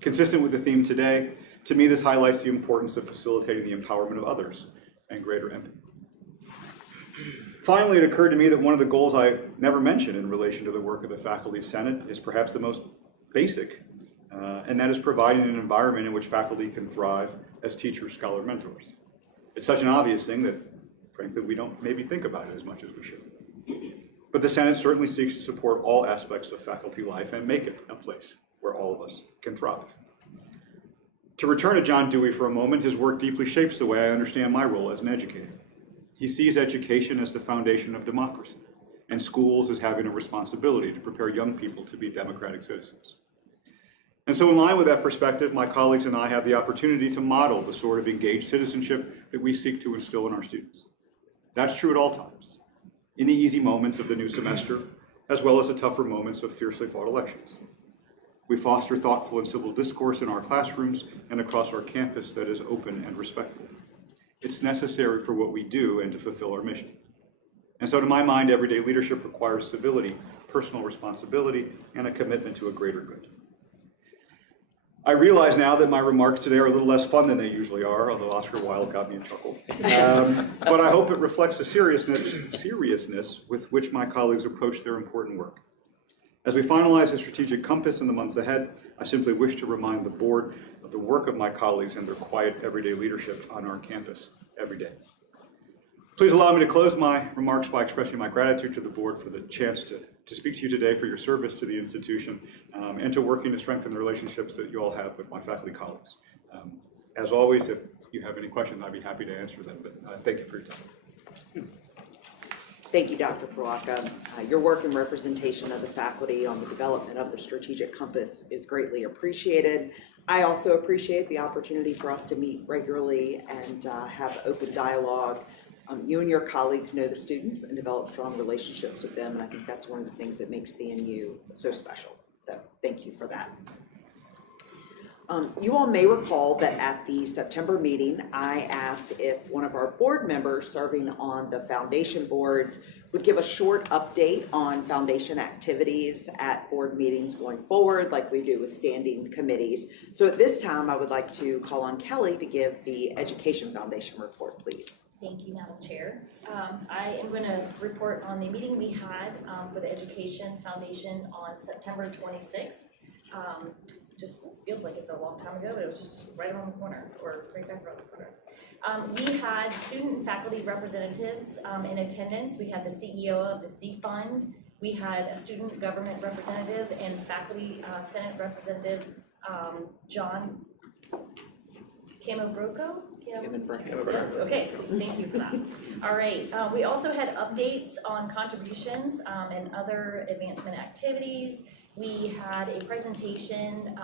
Consistent with the theme today, to me this highlights the importance of facilitating the empowerment of others and greater empathy. Finally, it occurred to me that one of the goals I never mentioned in relation to the work of the Faculty Senate is perhaps the most basic, and that is providing an environment in which faculty can thrive as teachers, scholar mentors. It's such an obvious thing that, frankly, we don't maybe think about it as much as we should. But the Senate certainly seeks to support all aspects of faculty life and make it a place where all of us can thrive. To return to John Dewey for a moment, his work deeply shapes the way I understand my role as an educator. He sees education as the foundation of democracy, and schools as having a responsibility to prepare young people to be democratic citizens. And so in line with that perspective, my colleagues and I have the opportunity to model the sort of engaged citizenship that we seek to instill in our students. That's true at all times, in the easy moments of the new semester, as well as the tougher moments of fiercely fought elections. We foster thoughtful and civil discourse in our classrooms and across our campus that is open and respectful. It's necessary for what we do and to fulfill our mission. And so to my mind, everyday leadership requires civility, personal responsibility, and a commitment to a greater good. I realize now that my remarks today are a little less fun than they usually are, although Oscar Wilde got me a chuckle. But I hope it reflects the seriousness with which my colleagues approach their important work. As we finalize the strategic compass in the months ahead, I simply wish to remind the board of the work of my colleagues and their quiet everyday leadership on our campus every day. Please allow me to close my remarks by expressing my gratitude to the board for the chance to speak to you today, for your service to the institution, and to working to strengthen the relationships that you all have with my faculty colleagues. As always, if you have any questions, I'd be happy to answer them, but thank you for your time. Thank you, Dr. Pawlaka. Your work and representation of the faculty on the development of the strategic compass is greatly appreciated. I also appreciate the opportunity for us to meet regularly and have open dialogue. You and your colleagues know the students and develop strong relationships with them, and I think that's one of the things that makes CNU so special. So thank you for that. You all may recall that at the September meeting, I asked if one of our board members serving on the foundation boards would give a short update on foundation activities at board meetings going forward, like we do with standing committees. So at this time, I would like to call on Kelly to give the Education Foundation report, please. Thank you, Madam Chair. I am going to report on the meeting we had for the Education Foundation on September 26th. just feels like it's a long time ago, but it was just right around the corner, or right back around the corner. We had student and faculty representatives in attendance. We had the CEO of the C Fund. We had a student government representative and faculty senate representative, John Camobroco? Okay, thank you for that. All right, we also had updates on contributions and other advancement activities. We had a presentation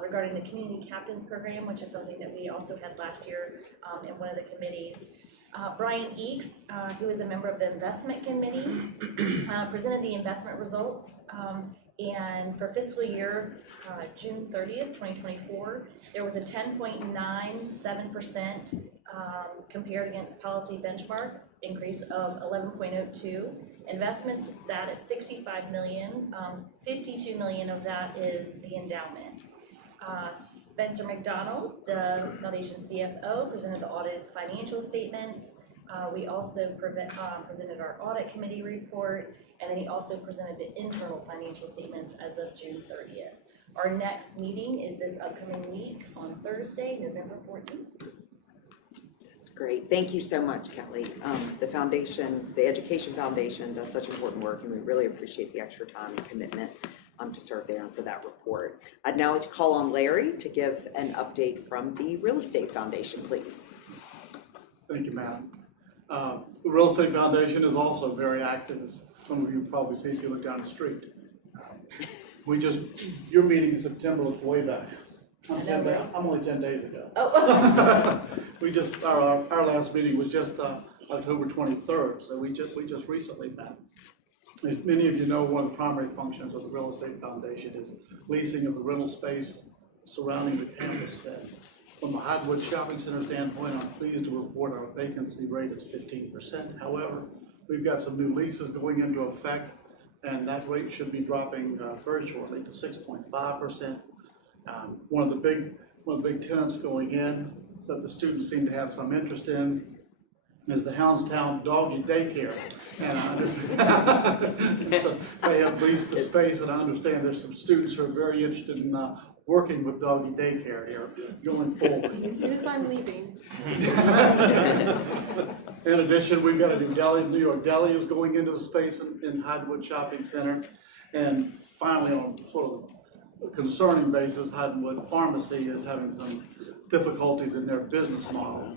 regarding the Community Captains Program, which is something that we also had last year in one of the committees. Brian Eakes, who is a member of the Investment Committee, presented the investment results. And for fiscal year June 30th, 2024, there was a 10.97% compared against policy benchmark increase of 11.02. Investments sat at 65 million. 52 million of that is the endowment. Spencer McDonald, the Foundation CFO, presented the audited financial statements. We also presented our audit committee report, and then he also presented the internal financial statements as of June 30th. Our next meeting is this upcoming week on Thursday, November 14th. That's great. Thank you so much, Kelly. The foundation, the Education Foundation does such important work, and we really appreciate the extra time and commitment to serve there and for that report. I'd now like to call on Larry to give an update from the Real Estate Foundation, please. Thank you, Madam. The Real Estate Foundation is also very active, as some of you probably see if you look down the street. Your meeting in September looked way back. I'm only 10 days ago. Oh. Our last meeting was just October 23rd, so we just recently met. As many of you know, one of the primary functions of the Real Estate Foundation is leasing of the rental space surrounding the campus. And from a Highwood Shopping Center standpoint, I'm pleased to report our vacancy rate is 15%. However, we've got some new leases going into effect, and that rate should be dropping very shortly to 6.5%. One of the big tenants going in that the students seem to have some interest in is the Houndstown Doggy Daycare. And so they have leased the space, and I understand there's some students who are very interested in working with Doggy Daycare here going forward. As soon as I'm leaving. In addition, we've got a new deli, New York Deli is going into the space in Highwood Shopping Center. And finally, on sort of a concerning basis, Highwood Pharmacy is having some difficulties in their business model.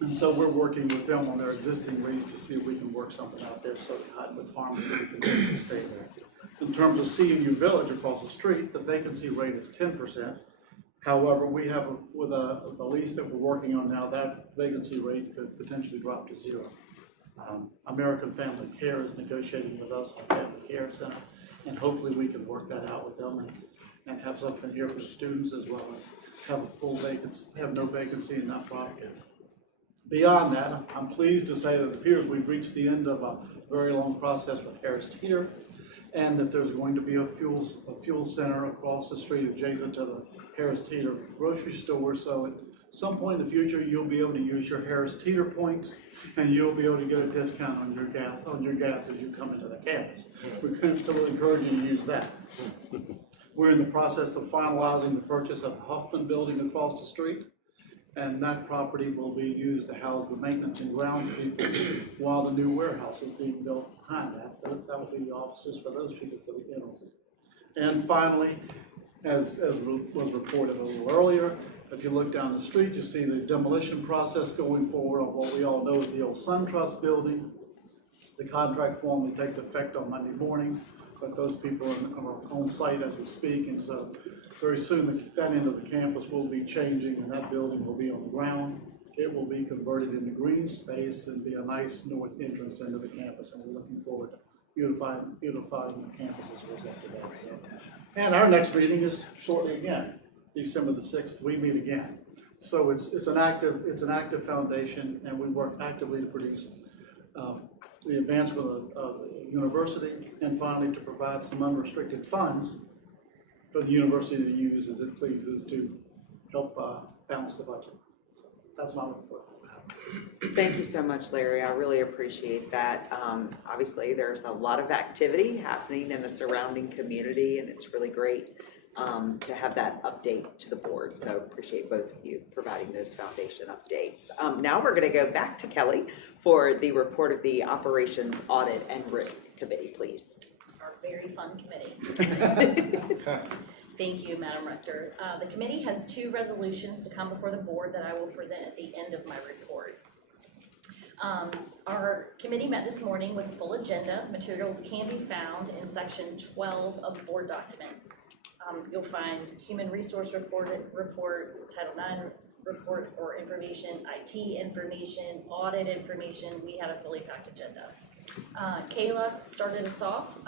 And so we're working with them on their existing lease to see if we can work something out there so that Highwood Pharmacy can continue to stay there. In terms of CMU Village across the street, the vacancy rate is 10%. However, we have with a lease that we're working on now, that vacancy rate could potentially drop to 0. American Family Care is negotiating with us on Family Care Center, and hopefully we can work that out with them and have something here for students as well as have a full vacancy, have no vacancy in that property. Beyond that, I'm pleased to say that it appears we've reached the end of a very long process with Harris Teeter, and that there's going to be a fuel center across the street adjacent to the Harris Teeter grocery store. So at some point in the future, you'll be able to use your Harris Teeter points, and you'll be able to get a discount on your gas as you come into the campus. So we're encouraging you to use that. We're in the process of finalizing the purchase of the Huffman building across the street, and that property will be used to house the maintenance and grounds people while the new warehouse is being built behind that. That will be the offices for those people for the interim. And finally, as was reported a little earlier, if you look down the street, you see the demolition process going forward on what we all know is the old SunTrust building. The contract formally takes effect on Monday morning, but those people are on site as we speak, and so very soon that end of the campus will be changing, and that building will be on the ground. It will be converted into green space and be a nice north entrance into the campus, and we're looking forward to beautifying the campus as a result of that. So. And our next meeting is shortly again, December the 6th. We meet again. So it's an active foundation, and we work actively to produce the advancement of the university, and finally to provide some unrestricted funds for the university to use as it pleases to help balance the budget. So that's my report. Thank you so much, Larry. I really appreciate that. Obviously, there's a lot of activity happening in the surrounding community, and it's really great to have that update to the board. So appreciate both of you providing those foundation updates. Now we're gonna go back to Kelly for the report of the Operations Audit and Risk Committee, please. Our very fun committee. Thank you, Madam Rector. The committee has 2 resolutions to come before the board that I will present at the end of my report. Our committee met this morning with a full agenda. Materials can be found in section 12 of board documents. You'll find human resource reports, Title IX report or information, IT information, audit information. We had a fully packed agenda. Kayla started us off,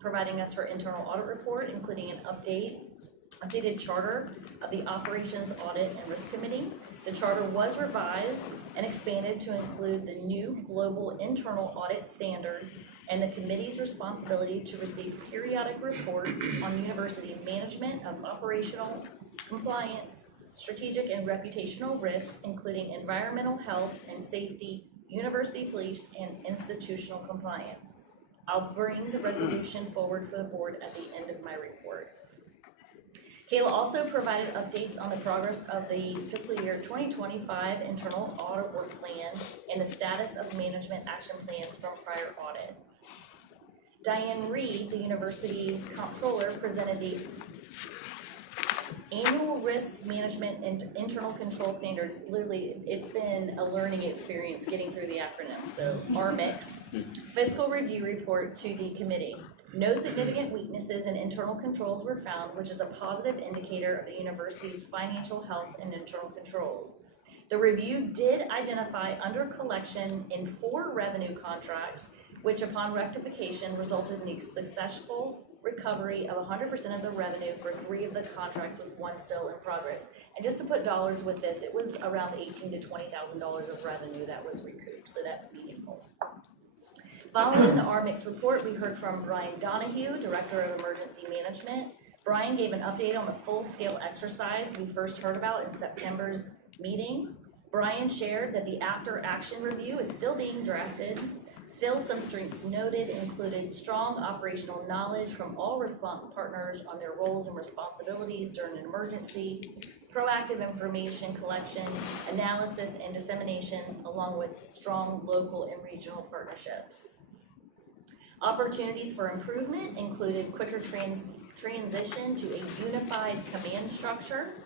providing us her internal audit report, including an updated charter of the Operations Audit and Risk Committee. The charter was revised and expanded to include the new global internal audit standards and the committee's responsibility to receive periodic reports on university management of operational compliance, strategic and reputational risks, including environmental health and safety, university police, and institutional compliance. I'll bring the resolution forward for the board at the end of my report. Kayla also provided updates on the progress of the fiscal year 2025 internal audit work plan and the status of management action plans from prior audits. Diane Reed, the university comptroller, presented the annual risk management and internal control standards. Literally, it's been a learning experience getting through the acronym. So RMICS, fiscal review report to the committee. No significant weaknesses in internal controls were found, which is a positive indicator of the university's financial health and internal controls. The review did identify under collection in 4 revenue contracts, which upon rectification resulted in the successful recovery of 100% of the revenue for 3 of the contracts, with 1 still in progress. And just to put dollars with this, it was around $18,000 to $20,000 of revenue that was recouped, so that's meaningful. Following the RMICS report, we heard from Brian Donahue, Director of Emergency Management. Brian gave an update on the full-scale exercise we first heard about in September's meeting. Brian shared that the after-action review is still being drafted. Still, some strengths noted included strong operational knowledge from all response partners on their roles and responsibilities during an emergency, proactive information collection, analysis, and dissemination, along with strong local and regional partnerships. Opportunities for improvement included quicker transition to a unified command structure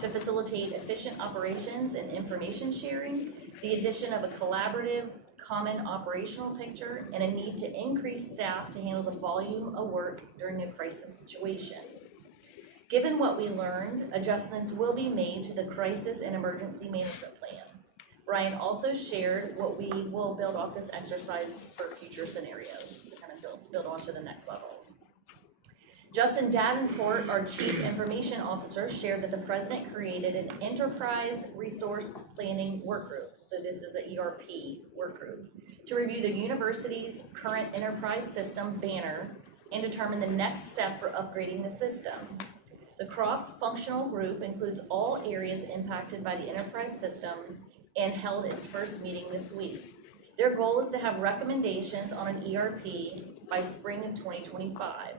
to facilitate efficient operations and information sharing, the addition of a collaborative common operational picture, and a need to increase staff to handle the volume of work during a crisis situation. Given what we learned, adjustments will be made to the crisis and emergency management plan. Brian also shared what we will build off this exercise for future scenarios, to kind of build on to the next level. Justin Davenport, our Chief Information Officer, shared that the President created an Enterprise Resource Planning Work Group, so this is an ERP work group, to review the university's current enterprise system banner and determine the next step for upgrading the system. The cross-functional group includes all areas impacted by the enterprise system and held its first meeting this week. Their goal is to have recommendations on an ERP by spring of 2025.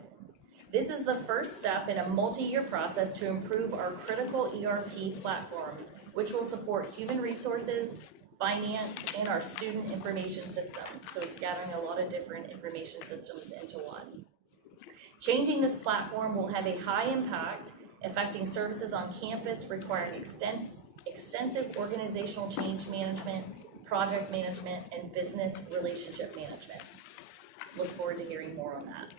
This is the first step in a multi-year process to improve our critical ERP platform, which will support human resources, finance, and our student information system. So it's gathering a lot of different information systems into one. Changing this platform will have a high impact, affecting services on campus requiring extensive organizational change management, project management, and business relationship management. Look forward to hearing more on that.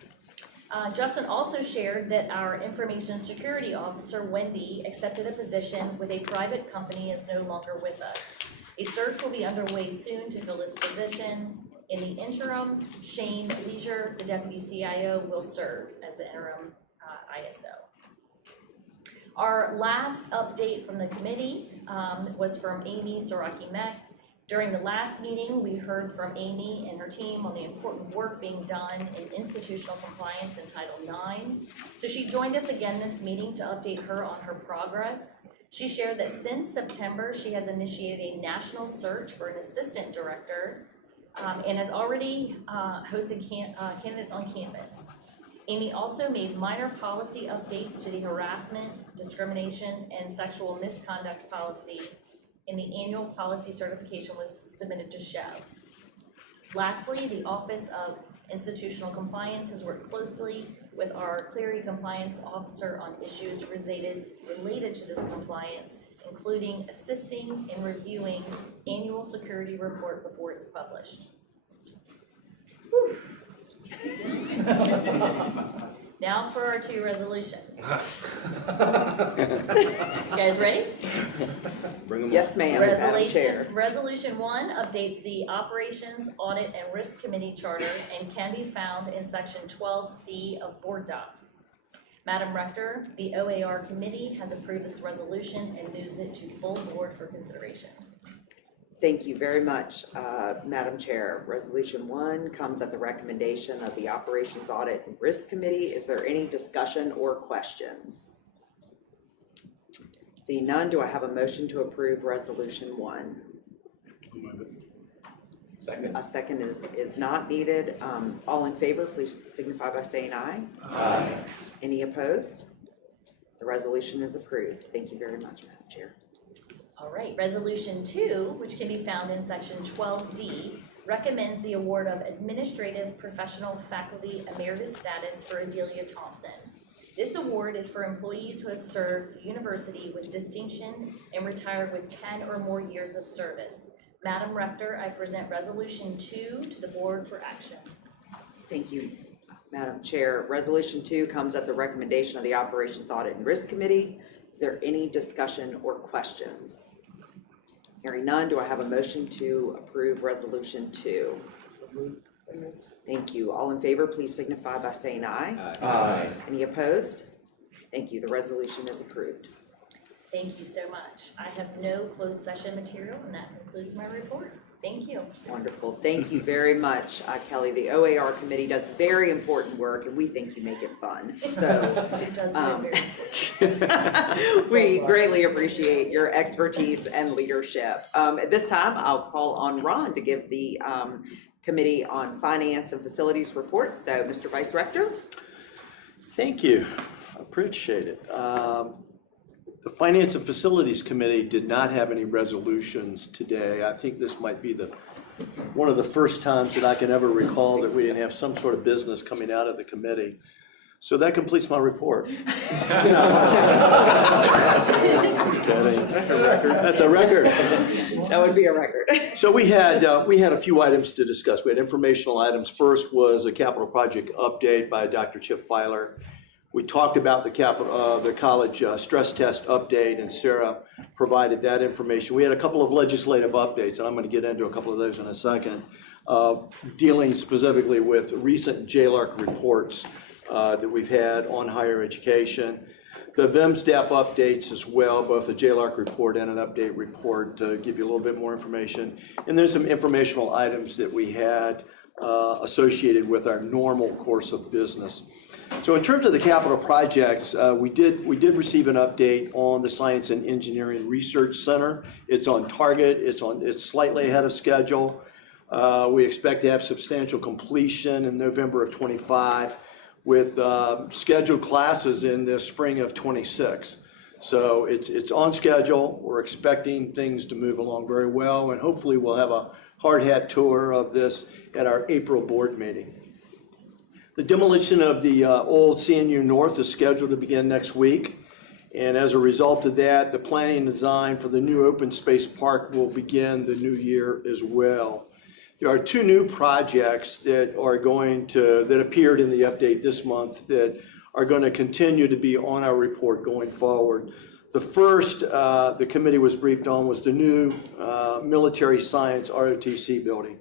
Justin also shared that our information security officer, Wendy, accepted a position with a private company, is no longer with us. A search will be underway soon to fill this position. In the interim, Shane Leisure, the Deputy CIO, will serve as the interim ISO. Our last update from the committee was from Amy Soraki-Mek. During the last meeting, we heard from Amy and her team on the important work being done in institutional compliance in Title IX. So she joined us again this meeting to update her on her progress. She shared that since September, she has initiated a national search for an assistant director and has already hosted candidates on campus. Amy also made minor policy updates to the harassment, discrimination, and sexual misconduct policy, and the annual policy certification was submitted to SHEV. Lastly, the Office of Institutional Compliance has worked closely with our Clery Compliance Officer on issues related to this compliance, including assisting in reviewing annual security report before it's published. Whew. Now for our 2 resolutions. You guys ready? Bring them Yes, ma'am, Madam Chair. Resolution 1 updates the Operations, Audit, and Risk Committee Charter and can be found in section 12C of Board Docs. Madam Rector, the OAR Committee has approved this resolution and moves it to full board for consideration. Thank you very much, Madam Chair. Resolution 1 comes at the recommendation of the Operations Audit and Risk Committee. Is there any discussion or questions? Seeing none, do I have a motion to approve Resolution 1? Second. A second is not needed. All in favor, please signify by saying aye. Aye. Any opposed? The resolution is approved. Thank you very much, Madam Chair. All right, Resolution 2, which can be found in section 12D, recommends the award of Administrative Professional Faculty Emeritus status for Adelia Thompson. This award is for employees who have served the university with distinction and retired with 10 or more years of service. Madam Rector, I present Resolution 2 to the board for action. Thank you, Madam Chair. Resolution 2 comes at the recommendation of the Operations Audit and Risk Committee. Is there any discussion or questions? Hearing none, do I have a motion to approve Resolution 2? Thank you. All in favor, please signify by saying aye. Aye. Any opposed? Thank you. The resolution is approved. Thank you so much. I have no closed session material, and that concludes my report. Thank you. Wonderful. Thank you very much, Kelly. The OAR committee does very important work, and we think you make it fun. So It does do it very we greatly appreciate your expertise and leadership. At this time, I'll call on Ron to give the Committee on Finance and Facilities report. So, Mr. Vice Rector. Thank you. Appreciate it. The Finance and Facilities Committee did not have any resolutions today. I think this might be one of the first times that I can ever recall that we didn't have some sort of business coming out of the committee. So that completes my report. Kidding. That's a record. That's a record. That would be a record. So we had a few items to discuss. We had informational items. First was a capital project update by Dr. Chip Filer. We talked about the college stress test update, and Sarah provided that information. We had a couple of legislative updates, and I'm going to get into a couple of those in a second, dealing specifically with recent JLARC reports that we've had on higher education. The VMSDAP updates as well, both a JLARC report and an update report to give you a little bit more information. And there's some informational items that we had associated with our normal course of business. So in terms of the capital projects, we did receive an update on the Science and Engineering Research Center. It's on target. It's slightly ahead of schedule. We expect to have substantial completion in November of 25 with scheduled classes in the spring of 26. So it's on schedule. We're expecting things to move along very well, and hopefully we'll have a hard hat tour of this at our April board meeting. The demolition of the old CNU North is scheduled to begin next week. And as a result of that, the planning and design for the new open space park will begin the new year as well. There are 2 new projects that appeared in the update this month that are going to continue to be on our report going forward. The first the committee was briefed on was the new military science ROTC building.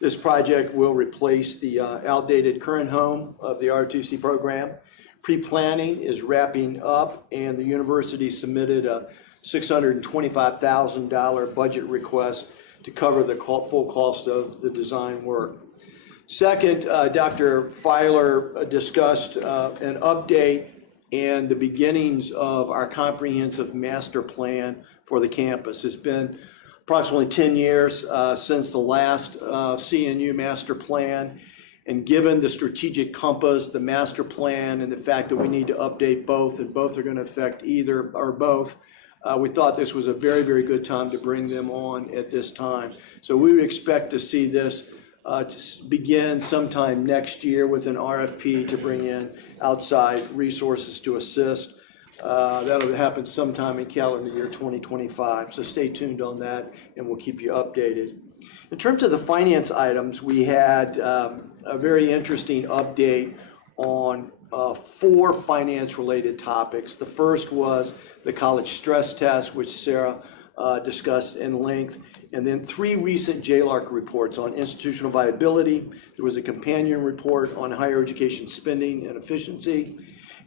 This project will replace the outdated current home of the ROTC program. Pre-planning is wrapping up, and the university submitted a $625,000 budget request to cover the full cost of the design work. Second, Dr. Filer discussed an update and the beginnings of our comprehensive master plan for the campus. It's been approximately 10 years since the last CNU master plan. And given the strategic compass, the master plan, and the fact that we need to update both, and both are going to affect either or both, we thought this was a very, very good time to bring them on at this time. So we would expect to see this to begin sometime next year with an RFP to bring in outside resources to assist. That'll happen sometime in calendar year 2025. So stay tuned on that, and we'll keep you updated. In terms of the finance items, we had a very interesting update on 4 finance-related topics. The first was the college stress test, which Sarah discussed in length, and then 3 recent JLARC reports on institutional viability. There was a companion report on higher education spending and efficiency,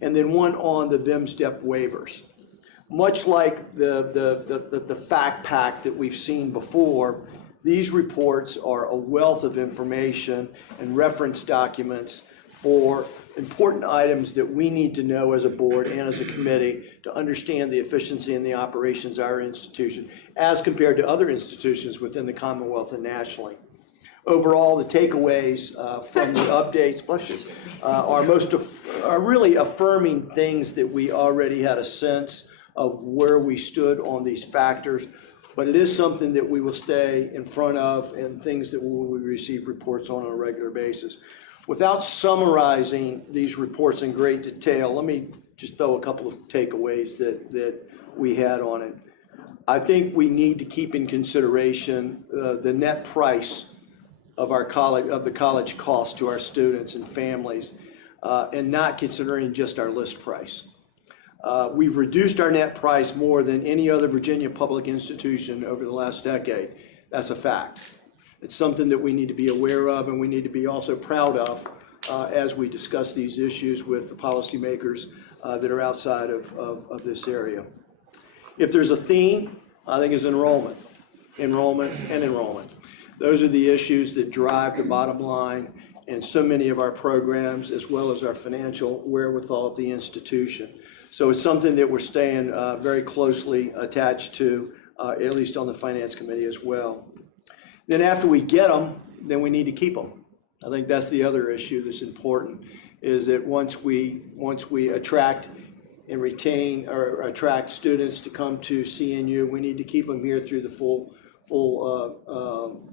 and then one on the VMSDEP waivers. Much like the fact pack that we've seen before, these reports are a wealth of information and reference documents for important items that we need to know as a board and as a committee to understand the efficiency and the operations of our institution as compared to other institutions within the Commonwealth and nationally. Overall, the takeaways from the updates, bless you, are really affirming things that we already had a sense of where we stood on these factors, but it is something that we will stay in front of and things that we will receive reports on a regular basis. Without summarizing these reports in great detail, let me just throw a couple of takeaways that we had on it. I think we need to keep in consideration the net price of the college cost to our students and families, and not considering just our list price. We've reduced our net price more than any other Virginia public institution over the last decade. That's a fact. It's something that we need to be aware of, and we need to be also proud of as we discuss these issues with the policymakers that are outside of this area. If there's a theme, I think it's enrollment. Those are the issues that drive the bottom line in so many of our programs, as well as our financial wherewithal at the institution. So it's something that we're staying very closely attached to, at least on the Finance Committee as well. Then after we get them, then we need to keep them. I think that's the other issue that's important, is that once we attract and retain or attract students to come to CNU, we need to keep them here through the full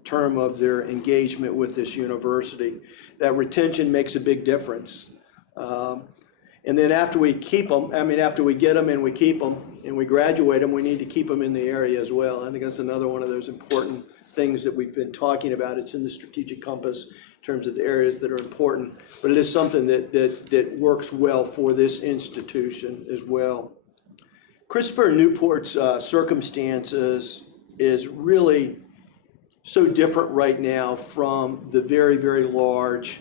term of their engagement with this university. That retention makes a big difference. And then after we keep them, after we get them and we keep them and we graduate them, we need to keep them in the area as well. I think that's another one of those important things that we've been talking about. It's in the strategic compass in terms of the areas that are important, but it is something that works well for this institution as well. Christopher Newport's circumstances is really so different right now from the very, very large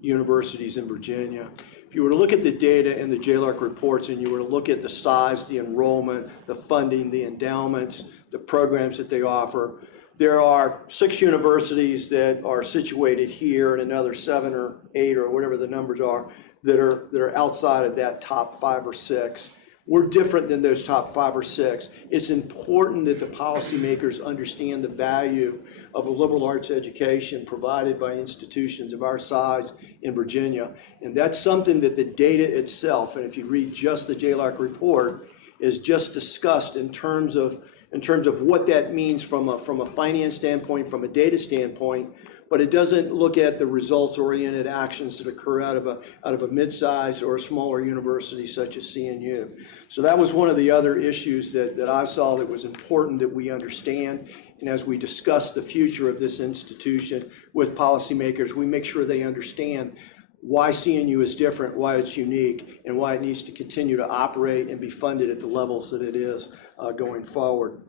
universities in Virginia. If you were to look at the data in the JLARC reports and you were to look at the size, the enrollment, the funding, the endowments, the programs that they offer, there are 6 universities that are situated here and another 7 or 8 or whatever the numbers are that are outside of that top 5 or 6. We're different than those top 5 or 6. It's important that the policymakers understand the value of a liberal arts education provided by institutions of our size in Virginia. And that's something that the data itself, and if you read just the JLARC report, is just discussed in terms of what that means from a finance standpoint, from a data standpoint, but it doesn't look at the results-oriented actions that occur out of a mid-sized or a smaller university such as CNU. So that was one of the other issues that I saw that was important that we understand. And as we discuss the future of this institution with policymakers, we make sure they understand why CNU is different, why it's unique, and why it needs to continue to operate and be funded at the levels that it is going forward.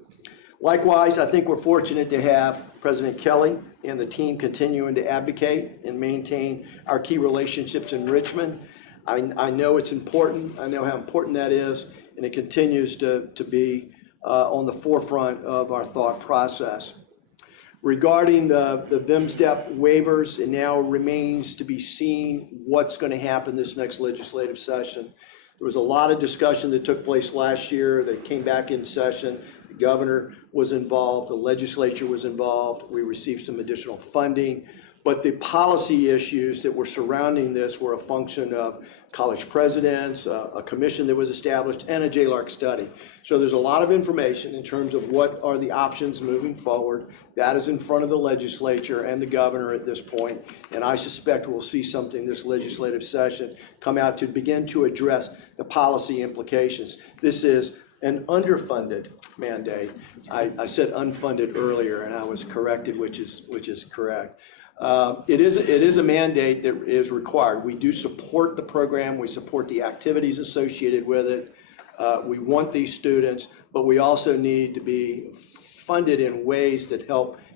Likewise, I think we're fortunate to have President Kelly and the team continuing to advocate and maintain our key relationships in Richmond. I know it's important. I know how important that is, and it continues to be on the forefront of our thought process. Regarding the VMSDEP waivers, it now remains to be seen what's going to happen this next legislative session. There was a lot of discussion that took place last year that came back in session. The governor was involved, the legislature was involved. We received some additional funding, But the policy issues that were surrounding this were a function of college presidents, a commission that was established, and a JLARC study. So there's a lot of information in terms of what are the options moving forward. That is in front of the legislature and the governor at this point, and I suspect we'll see something this legislative session come out to begin to address the policy implications. This is an underfunded mandate. I said unfunded earlier, and I was corrected, which is correct. It is a mandate that is required. We do support the program. We support the activities associated with it. We want these students, but we also need to be funded in ways that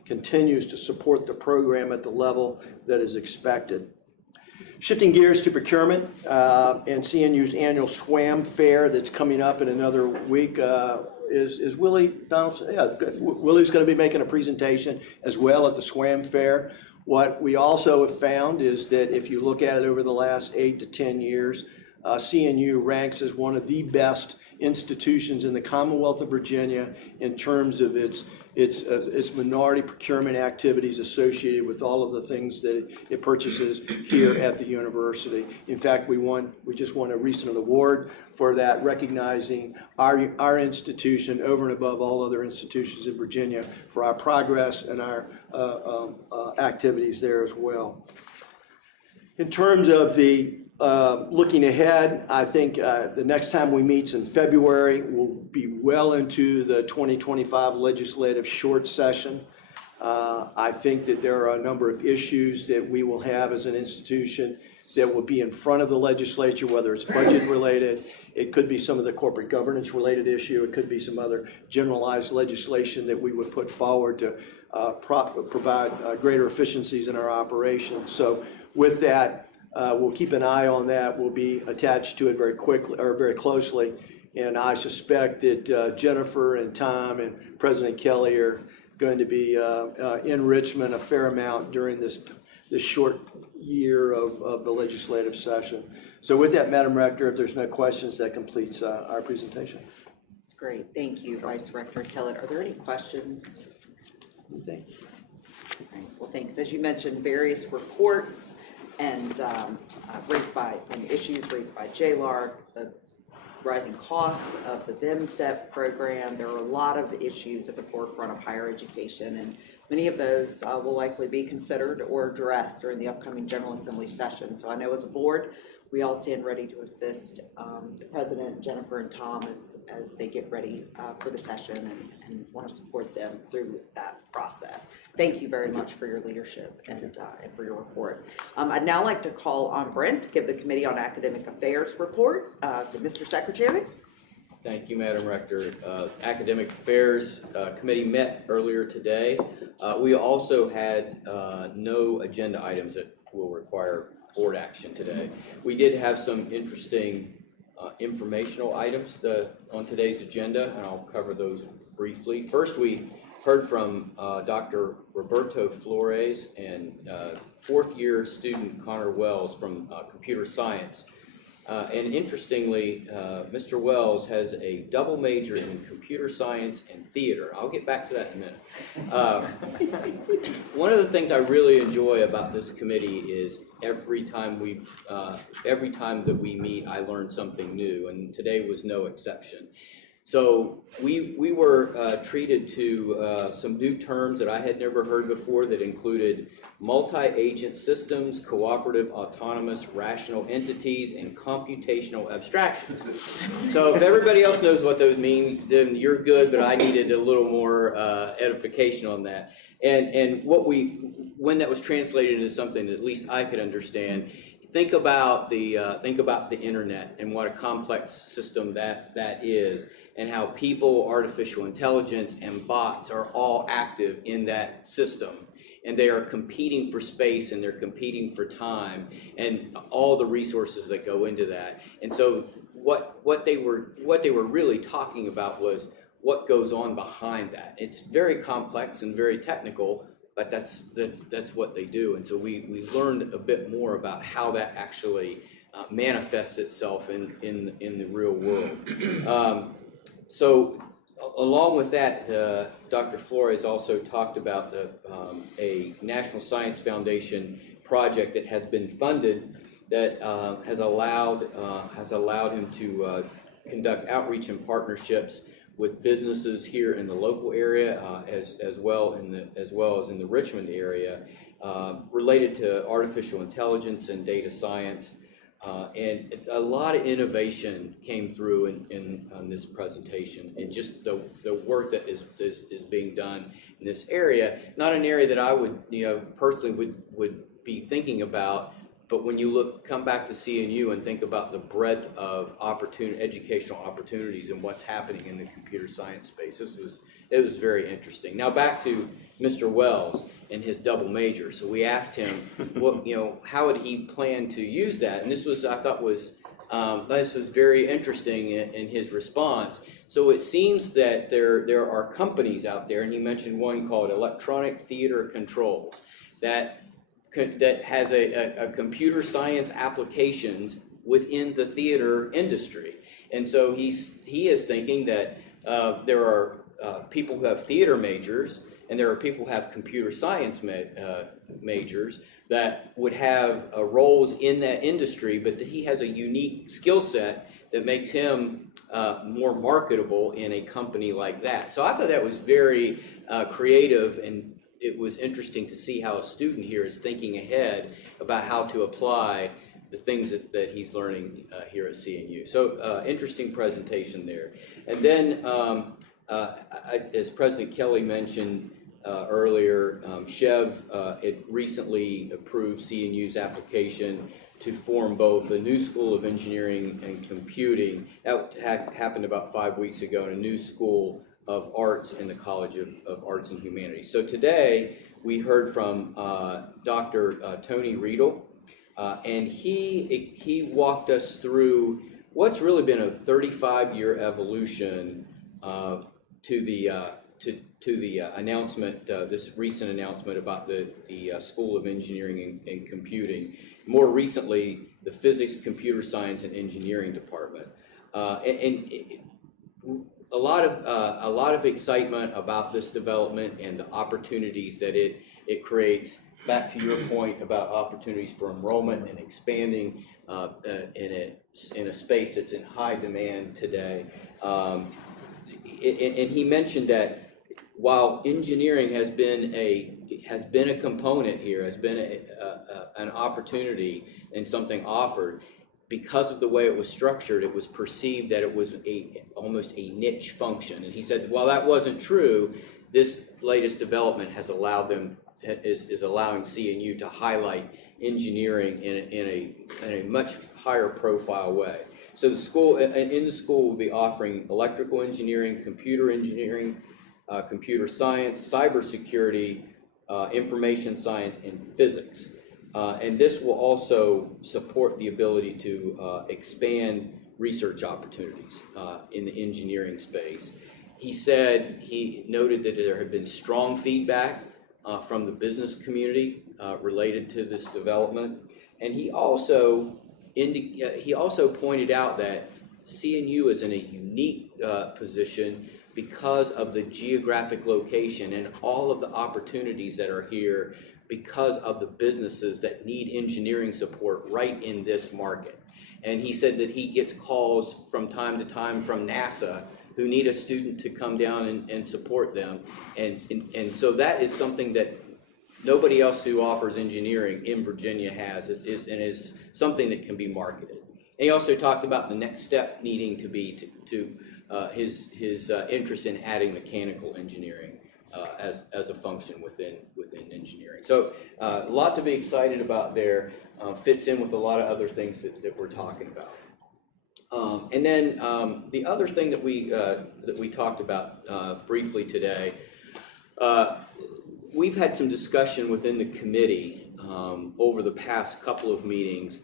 continues to support the program at the level that is expected. Shifting gears to procurement and CNU's annual SWAM fair that's coming up in another week. Is Willie Donaldson? Yeah, good. Willie's going to be making a presentation as well at the SWAM fair. What we also have found is that if you look at it over the last 8 to 10 years, CNU ranks as one of the best institutions in the Commonwealth of Virginia in terms of its minority procurement activities associated with all of the things that it purchases here at the university. In fact, we just won a recent award for that, recognizing our institution over and above all other institutions in Virginia for our progress and our activities there as well. In terms of the looking ahead, I think the next time we meet in February, we'll be well into the 2025 legislative short session. I think that there are a number of issues that we will have as an institution that will be in front of the legislature, whether it's budget related, it could be some of the corporate governance related issue, it could be some other generalized legislation that we would put forward to provide greater efficiencies in our operations. So with that, we'll keep an eye on that. We'll be attached to it very closely. And I suspect that Jennifer and Tom and President Kelly are going to be in Richmond a fair amount during this short year of the legislative session. So with that, Madam Rector, if there's no questions, that completes our presentation. That's great. Thank you, Vice Rector Tillett. Are there any questions? Anything? All right. Well, thanks. As you mentioned, various reports and issues raised by JLARC, the rising costs of the VMSTEP program. There are a lot of issues at the forefront of higher education, and many of those will likely be considered or addressed during the upcoming General Assembly session. So I know as a board, we all stand ready to assist the President, Jennifer, and Tom as they get ready for the session and want to support them through that process. Thank you very much for your leadership and for your report. I'd now like to call on Brent to give the Committee on Academic Affairs report. So Mr. Secretary. Thank you, Madam Rector. Academic Affairs Committee met earlier today. We also had no agenda items that will require board action today. We did have some interesting informational items on today's agenda, and I'll cover those briefly. First, we heard from Dr. Roberto Flores and fourth-year student Connor Wells from computer science. And interestingly, Mr. Wells has a double major in computer science and theater. I'll get back to that in a minute. One of the things I really enjoy about this committee is every time that we meet, I learn something new, and today was no exception. So we were treated to some new terms that I had never heard before that included multi-agent systems, cooperative, autonomous, rational entities, and computational abstractions. So if everybody else knows what those mean, then you're good, but I needed a little more edification on that. And when that was translated into something that at least I could understand, think about the internet and what a complex system that is, and how people, artificial intelligence, and bots are all active in that system. And they are competing for space, and they're competing for time, and all the resources that go into that. And so what they were really talking about was what goes on behind that. It's very complex and very technical, but that's what they do. And so we learned a bit more about how that actually manifests itself in the real world. So Along with that, Dr. Flores also talked about a National Science Foundation project that has been funded that has allowed him to conduct outreach and partnerships with businesses here in the local area, as well as in the Richmond area, related to artificial intelligence and data science. And a lot of innovation came through in this presentation, and just the work that is being done in this area. Not an area that I would, personally would be thinking about, but when you come back to CNU and think about the breadth of educational opportunities and what's happening in the computer science space, it was very interesting. Now back to Mr. Wells and his double major. So we asked him, how would he plan to use that? And this was very interesting in his response. So it seems that there are companies out there, and he mentioned one called Electronic Theater Controls, that has a computer science applications within the theater industry. And so he is thinking that there are people who have theater majors, and there are people who have computer science majors that would have roles in that industry, but that he has a unique skill set that makes him more marketable in a company like that. So I thought that was very creative, and it was interesting to see how a student here is thinking ahead about how to apply the things that he's learning here at CNU. So interesting presentation there. And then as President Kelly mentioned earlier, Chev had recently approved CNU's application to form both a new School of Engineering and Computing. That happened about 5 weeks ago, and a new School of Arts in the College of Arts and Humanities. So today we heard from Dr. Tony Riedel, and he walked us through what's really been a 35-year evolution to the announcement, this recent announcement about the School of Engineering and Computing. More recently, the Physics, Computer Science, and Engineering Department, and a lot of excitement about this development and the opportunities that it creates. Back to your point about opportunities for enrollment and expanding in a space that's in high demand today. And he mentioned that while engineering has been a component here, has been an opportunity and something offered, because of the way it was structured, it was perceived that it was almost a niche function. And he said, while that wasn't true, this latest development has is allowing CNU to highlight engineering in a much higher profile way. So the school will be offering electrical engineering, computer science, cybersecurity, information science, and physics. And this will also support the ability to expand research opportunities in the engineering space. He noted that there had been strong feedback from the business community related to this development. And he also pointed out that CNU is in a unique position because of the geographic location and all of the opportunities that are here, because of the businesses that need engineering support right in this market. And he said that he gets calls from time to time from NASA who need a student to come down and support them. And so that is something that nobody else who offers engineering in Virginia has, and is something that can be marketed. And he also talked about the next step needing to be his interest in adding mechanical engineering as a function within engineering. So a lot to be excited about there. Fits in with a lot of other things that we're talking about. And then the other thing that we talked about briefly today, we've had some discussion within the committee over the past couple of meetings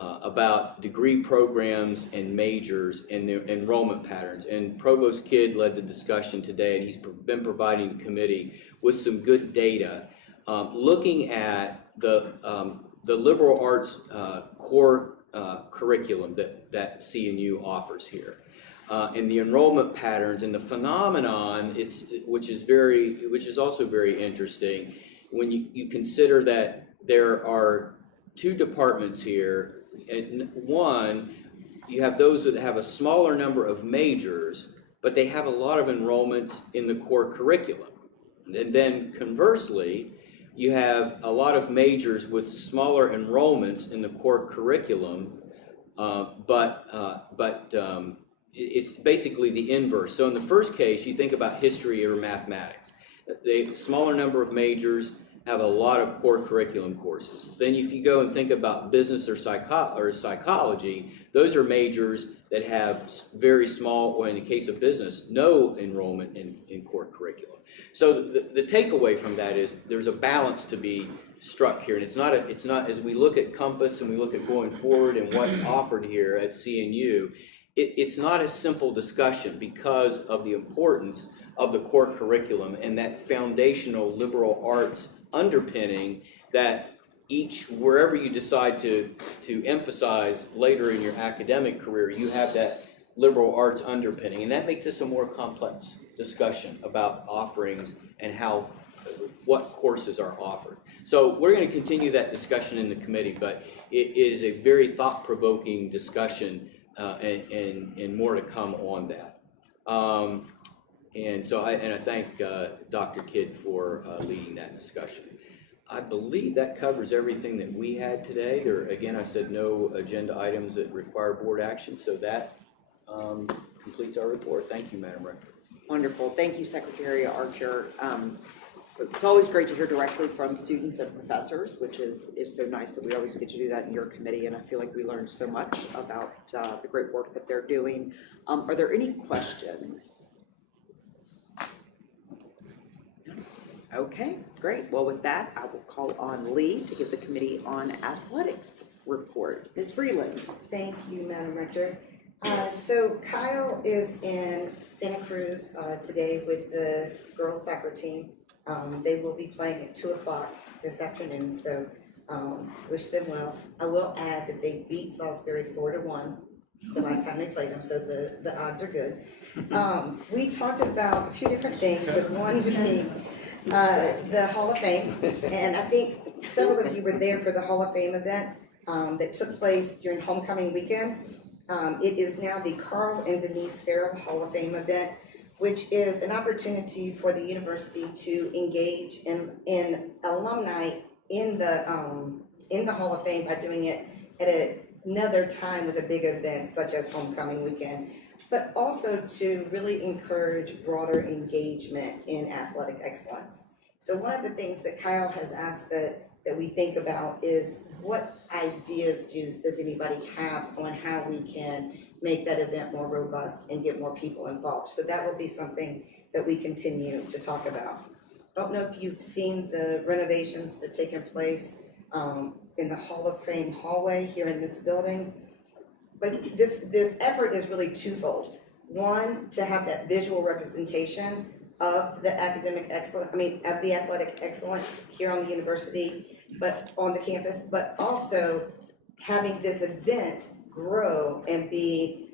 about degree programs and majors and their enrollment patterns. And Provost Kidd led the discussion today, and he's been providing the committee with some good data, looking at the liberal arts core curriculum that CNU offers here. and the enrollment patterns and the phenomenon, which is also very interesting. When you consider that there are two departments here, and one, you have those that have a smaller number of majors, but they have a lot of enrollments in the core curriculum. And then conversely, you have a lot of majors with smaller enrollments in the core curriculum, but it's basically the inverse. So in the first case, you think about history or mathematics. The smaller number of majors have a lot of core curriculum courses. Then if you go and think about business or psychology, those are majors that have very small, or in the case of business, no enrollment in core curriculum. So the takeaway from that is there's a balance to be struck here, and it's not as we look at Compass and we look at going forward and what's offered here at CNU, it's not a simple discussion because of the importance of the core curriculum and that foundational liberal arts underpinning that wherever you decide to emphasize later in your academic career, you have that liberal arts underpinning, and that makes this a more complex discussion about offerings and what courses are offered. So we're going to continue that discussion in the committee, but it is a very thought-provoking discussion, and more to come on that. And I thank Dr. Kidd for leading that discussion. I believe that covers everything that we had today. Again, I said no agenda items that require board action, so that completes our report. Thank you, Madam Rector. Wonderful. Thank you, Secretary Archer. It's always great to hear directly from students and professors, which is so nice that we always get to do that in your committee, and I feel like we learned so much about the great work that they're doing. Are there any questions? Okay, great. Well, with that, I will call on Lee to give the Committee on Athletics report. Ms. Freeland. Thank you, Madam Rector. So Kyle is in Santa Cruz today with the girls soccer team. They will be playing at 2 o'clock this afternoon, so wish them well. I will add that they beat Salisbury 4-1 the last time they played them, so the odds are good. We talked about a few different things, with one being the Hall of Fame, and I think several of you were there for the Hall of Fame event that took place during homecoming weekend. It is now the Carl and Denise Farrell Hall of Fame event, which is an opportunity for the university to engage in alumni in the Hall of Fame by doing it at another time with a big event such as homecoming weekend, but also to really encourage broader engagement in athletic excellence. So one of the things that Kyle has asked that we think about is what ideas does anybody have on how we can make that event more robust and get more people involved. So that will be something that we continue to talk about. I don't know if you've seen the renovations that have taken place in the Hall of Fame hallway here in this building. But this effort is really twofold. One, to have that visual representation of the athletic excellence here on the university, but on the campus, but also having this event grow and be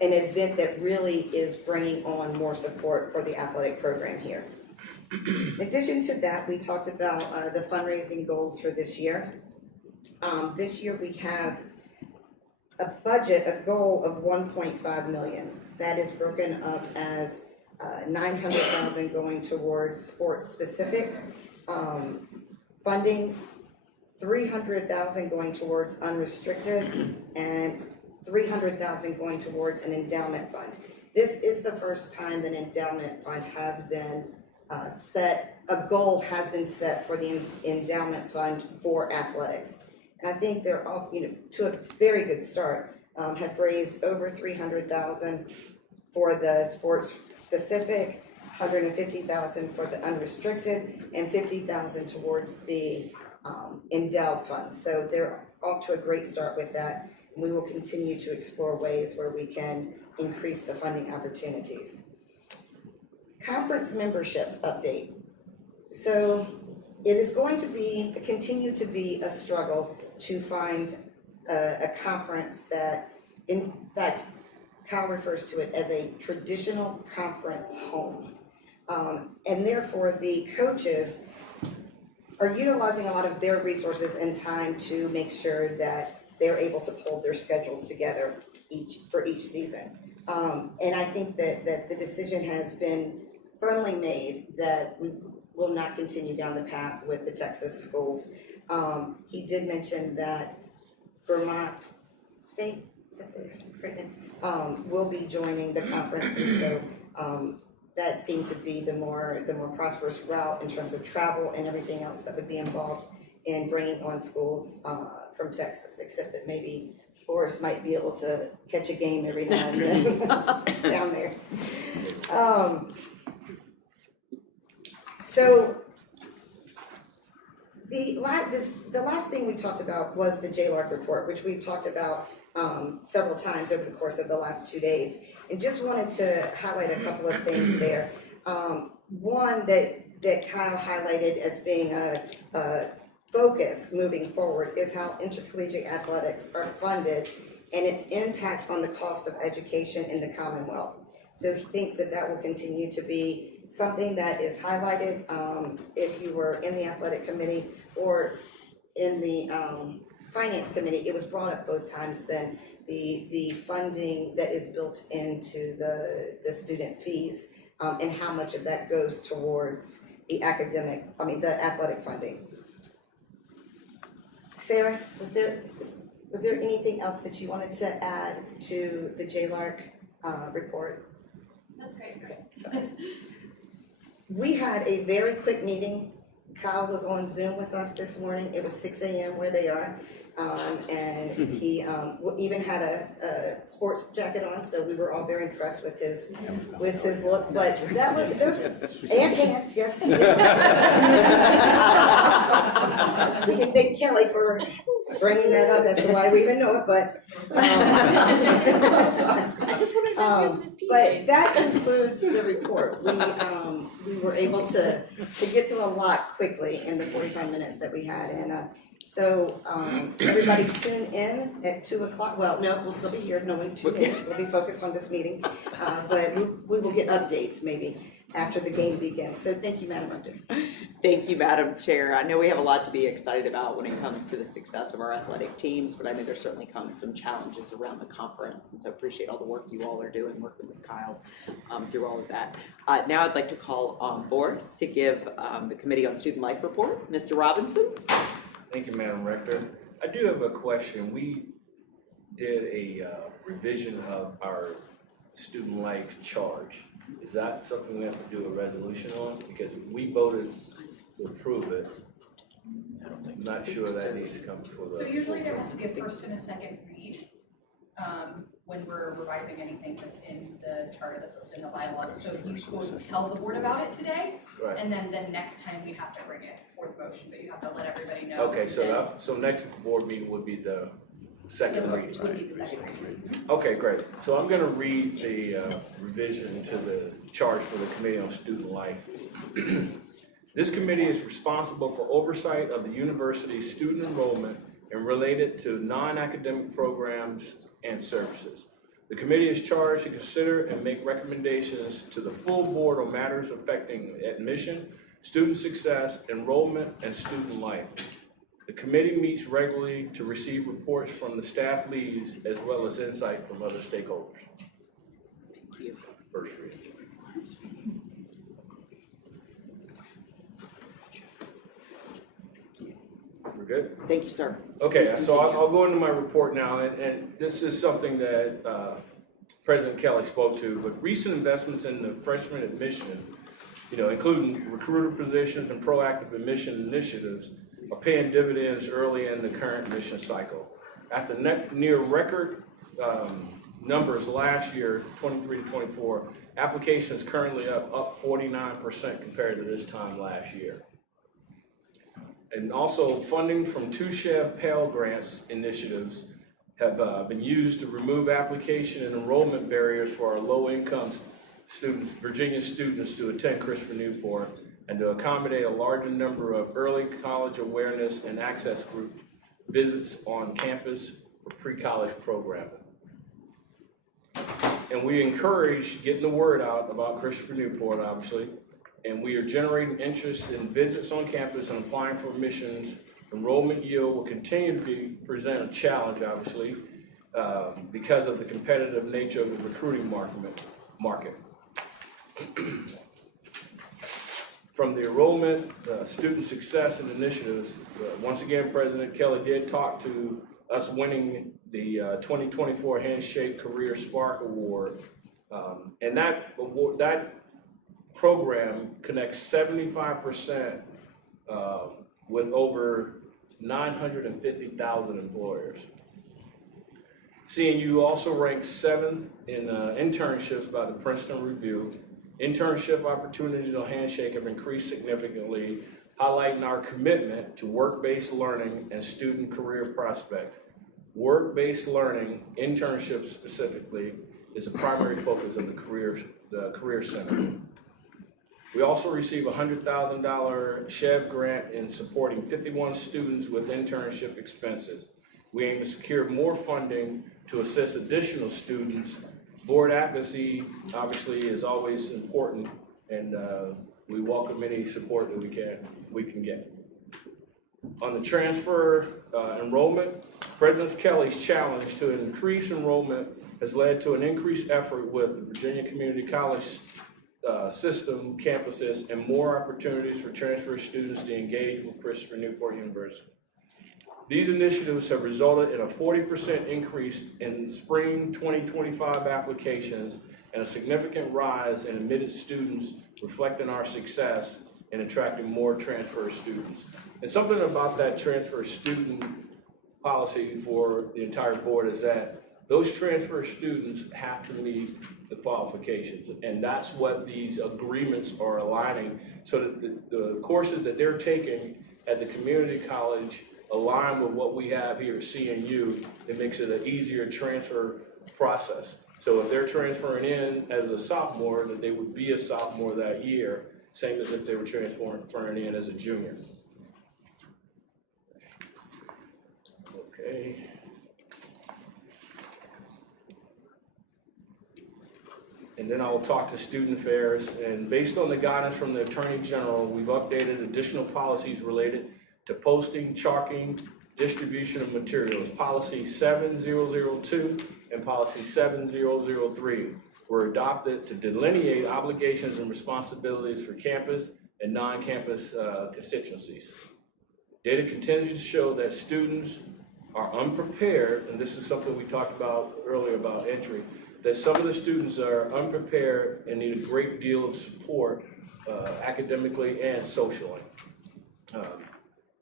an event that really is bringing on more support for the athletic program here. In addition to that, we talked about the fundraising goals for this year. This year we have a goal of 1.5 million. That is broken up as 900,000 going towards sports specific funding, 300,000 going towards unrestricted, and 300,000 going towards an endowment fund. This is the first time that endowment fund has been set, a goal has been set for the endowment fund for athletics. And I think they're off, to a very good start, have raised over 300,000 for the sports specific, 150,000 for the unrestricted, and 50,000 towards the endowed fund. So they're off to a great start with that. And we will continue to explore ways where we can increase the funding opportunities. Conference membership update. So it is going to continue to be a struggle to find a conference that, in fact, Kyle refers to it as a traditional conference home. And therefore, the coaches are utilizing a lot of their resources and time to make sure that they're able to pull their schedules together for each season. And I think that the decision has been firmly made that we will not continue down the path with the Texas schools. He did mention that Vermont State, is that the right name? Will be joining the conference, and so that seemed to be the more prosperous route in terms of travel and everything else that would be involved in bringing on schools from Texas, except that maybe Boris might be able to catch a game every now and then down there. So the last thing we talked about was the JLARC report, which we've talked about several times over the course of the last 2 days, and just wanted to highlight a couple of things there. One that Kyle highlighted as being a focus moving forward is how intercollegiate athletics are funded and its impact on the cost of education in the Commonwealth. So he thinks that that will continue to be something that is highlighted if you were in the athletic committee or in the finance committee. It was brought up both times then, the funding that is built into the student fees and how much of that goes towards the athletic funding. Sarah, was there anything else that you wanted to add to the JLARC report? That's great. We had a very quick meeting. Kyle was on Zoom with us this morning. It was 6 a.m. where they are. And he even had a sports jacket on, so we were all very impressed with his look. But that was and pants, yes. He did. We can thank Kelly for bringing that up as to why we even know it. But I just wanted to his but that concludes the report. We were able to get through a lot quickly in the 45 minutes that we had, and so everybody tune in at 2 o'clock. Well, no, we'll still be here. No one tune in. We'll be focused on this meeting, but we will get updates maybe after the game begins. So thank you, Madam Rector. Thank you, Madam Chair. I know we have a lot to be excited about when it comes to the success of our athletic teams, but I know there certainly comes some challenges around the conference, and so appreciate all the work you all are doing, working with Kyle through all of that. Now I'd like to call on Boris to give the Committee on Student Life report. Mr. Robinson. Thank you, Madam Rector. I do have a question. We did a revision of our student life charge. Is that something we have to do a resolution on? Because we voted to approve it. I'm not sure that needs to come before the. So usually there has to be a first and a second read when we're revising anything that's in the charter that's listed in the bylaws. So you would tell the board about it today, Right. and then the next time we have to bring it for the motion, but you have to let everybody know. Okay, so next board meeting would be the second reading, It would be right? the second reading. Okay, great. So I'm gonna read the revision to the charge for the Committee on Student Life. This committee is responsible for oversight of the university's student enrollment and related to non-academic programs and services. The committee is charged to consider and make recommendations to the full board on matters affecting admission, student success, enrollment, and student life. The committee meets regularly to receive reports from the staff leads as well as insight from other stakeholders. Thank you. First reading. We're good? Thank you, sir. Okay, Please so continue. I'll go into my report now, and this is something that President Kelly spoke to, but recent investments in the freshman admission, including recruiter positions and proactive admission initiatives, are paying dividends early in the current admission cycle. After near record numbers last year, 23 to 24, applications currently up 49% compared to this time last year. And also funding from two SHEV Pell Grants initiatives have been used to remove application and enrollment barriers for our low-income students, Virginia students, to attend Christopher Newport and to accommodate a larger number of early college awareness and access group visits on campus for pre-college programming. And we encourage getting the word out about Christopher Newport, obviously. And we are generating interest in visits on campus and applying for admissions. Enrollment yield will continue to present a challenge, obviously, because of the competitive nature of the recruiting market. From the enrollment, student success and initiatives, once again, President Kelly did talk to us winning the 2024 Handshake Career Spark Award. And that program connects 75% with over 950,000 employers. CNU also ranked 7th in internships by the Princeton Review. Internship opportunities on Handshake have increased significantly, highlighting our commitment to work-based learning and student career prospects. Work-based learning, internships specifically, is a primary focus of the Career Center. We also receive a $100,000 SHEV grant in supporting 51 students with internship expenses. We aim to secure more funding to assist additional students. Board advocacy, obviously, is always important, and we welcome any support that we can get. On the transfer enrollment, President Kelly's challenge to increase enrollment has led to an increased effort with the Virginia Community College system campuses and more opportunities for transfer students to engage with Christopher Newport University. These initiatives have resulted in a 40% increase in spring 2025 applications and a significant rise in admitted students, reflecting our success in attracting more transfer students. And something about that transfer student policy for the entire board is that those transfer students have to meet the qualifications, and that's what these agreements are aligning, so that the courses that they're taking at the community college align with what we have here at CNU. It makes it an easier transfer process. So if they're transferring in as a sophomore, that they would be a sophomore that year, same as if they were transferring in as a junior. Okay. And then I will talk to student affairs. And based on the guidance from the Attorney General, we've updated additional policies related to posting, chalking, distribution of materials. Policy 7002 and policy 7003 were adopted to delineate obligations and responsibilities for campus and non-campus constituencies. Data continues to show that students are unprepared, and this is something we talked about earlier about entry, that some of the students are unprepared and need a great deal of support academically and socially.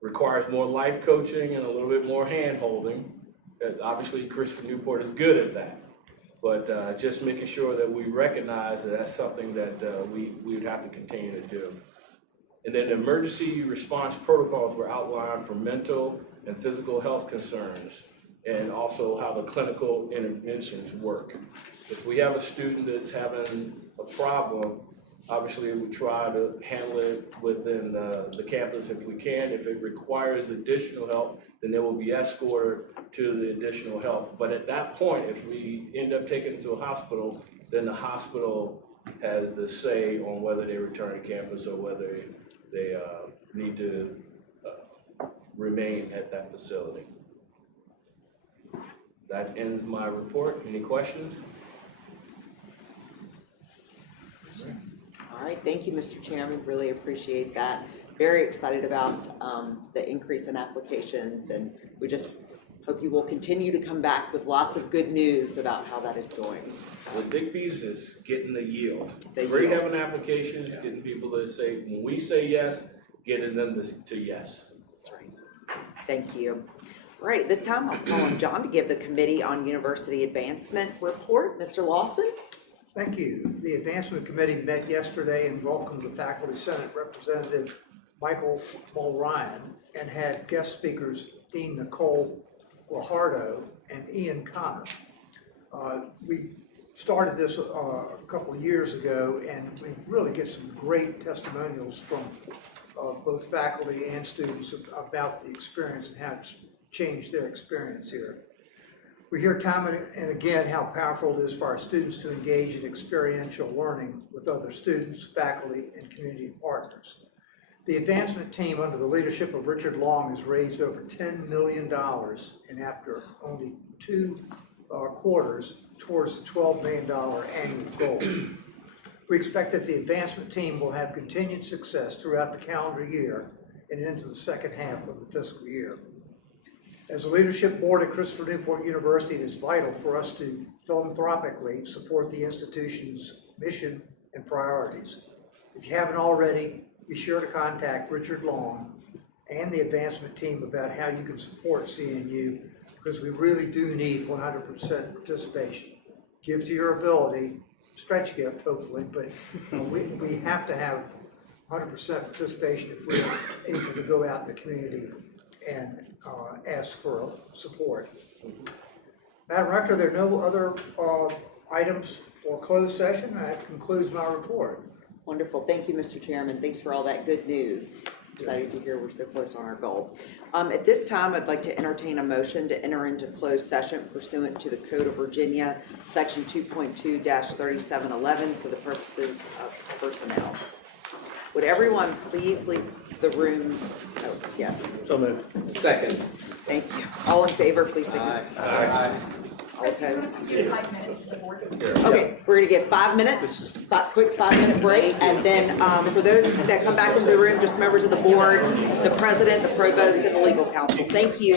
Requires more life coaching and a little bit more hand-holding. Obviously, Christopher Newport is good at that, but just making sure that we recognize that that's something that we would have to continue to do. And then emergency response protocols were outlined for mental and physical health concerns, and also how the clinical interventions work. If we have a student that's having a problem, obviously we try to handle it within the campus if we can. If it requires additional help, then they will be escorted to the additional help. But at that point, if we end up taking it to a hospital, then the hospital has the say on whether they return to campus or whether they need to remain at that facility. That ends my report. Any questions? All right, thank you, Mr. Chairman, really appreciate that. Very excited about the increase in applications, and we just hope you will continue to come back with lots of good news about how that is going. The big piece is getting the yield. The Great yield. having applications, getting people to say, when we say yes, getting them to yes. That's right. Thank you. All right, at this time, I'll call on John to give the Committee on University Advancement report. Mr. Lawson? Thank you. The Advancement Committee met yesterday and welcomed the Faculty Senate Representative Michael Mulryan and had guest speakers Dean Nicole Guajardo and Ian Connor. We started this a couple of years ago, and we really get some great testimonials from both faculty and students about the experience and how it's changed their experience here. We hear time and again how powerful it is for our students to engage in experiential learning with other students, faculty, and community partners. The advancement team under the leadership of Richard Long has raised over $10 million and after only 2 quarters towards the $12 million annual goal. We expect that the advancement team will have continued success throughout the calendar year and into the second half of the fiscal year. As a leadership board at Christopher Newport University, it is vital for us to philanthropically support the institution's mission and priorities. If you haven't already, be sure to contact Richard Long and the advancement team about how you can support CNU, because we really do need 100% participation. Give to your ability, stretch gift hopefully, but we have to have 100% participation if we're able to go out in the community and ask for support. Madam Rector, there are no other items for closed session. That concludes my report. Wonderful. Thank you, Mr. Chairman. Thanks for all that good news. Excited to hear we're so close on our goal. At this time, I'd like to entertain a motion to enter into closed session pursuant to the Code of Virginia, Section 2.2-3711 for the purposes of personnel. Would everyone please leave the room? Oh, yes. So moved. Second. Thank you. All in favor, please signify. Aye. All opposed? 5 minutes to the board. Okay, we're gonna get 5 minutes, quick 5-minute break, and then for those that come back into the room, just members of the board, the president, the provost, and the legal counsel. Thank you.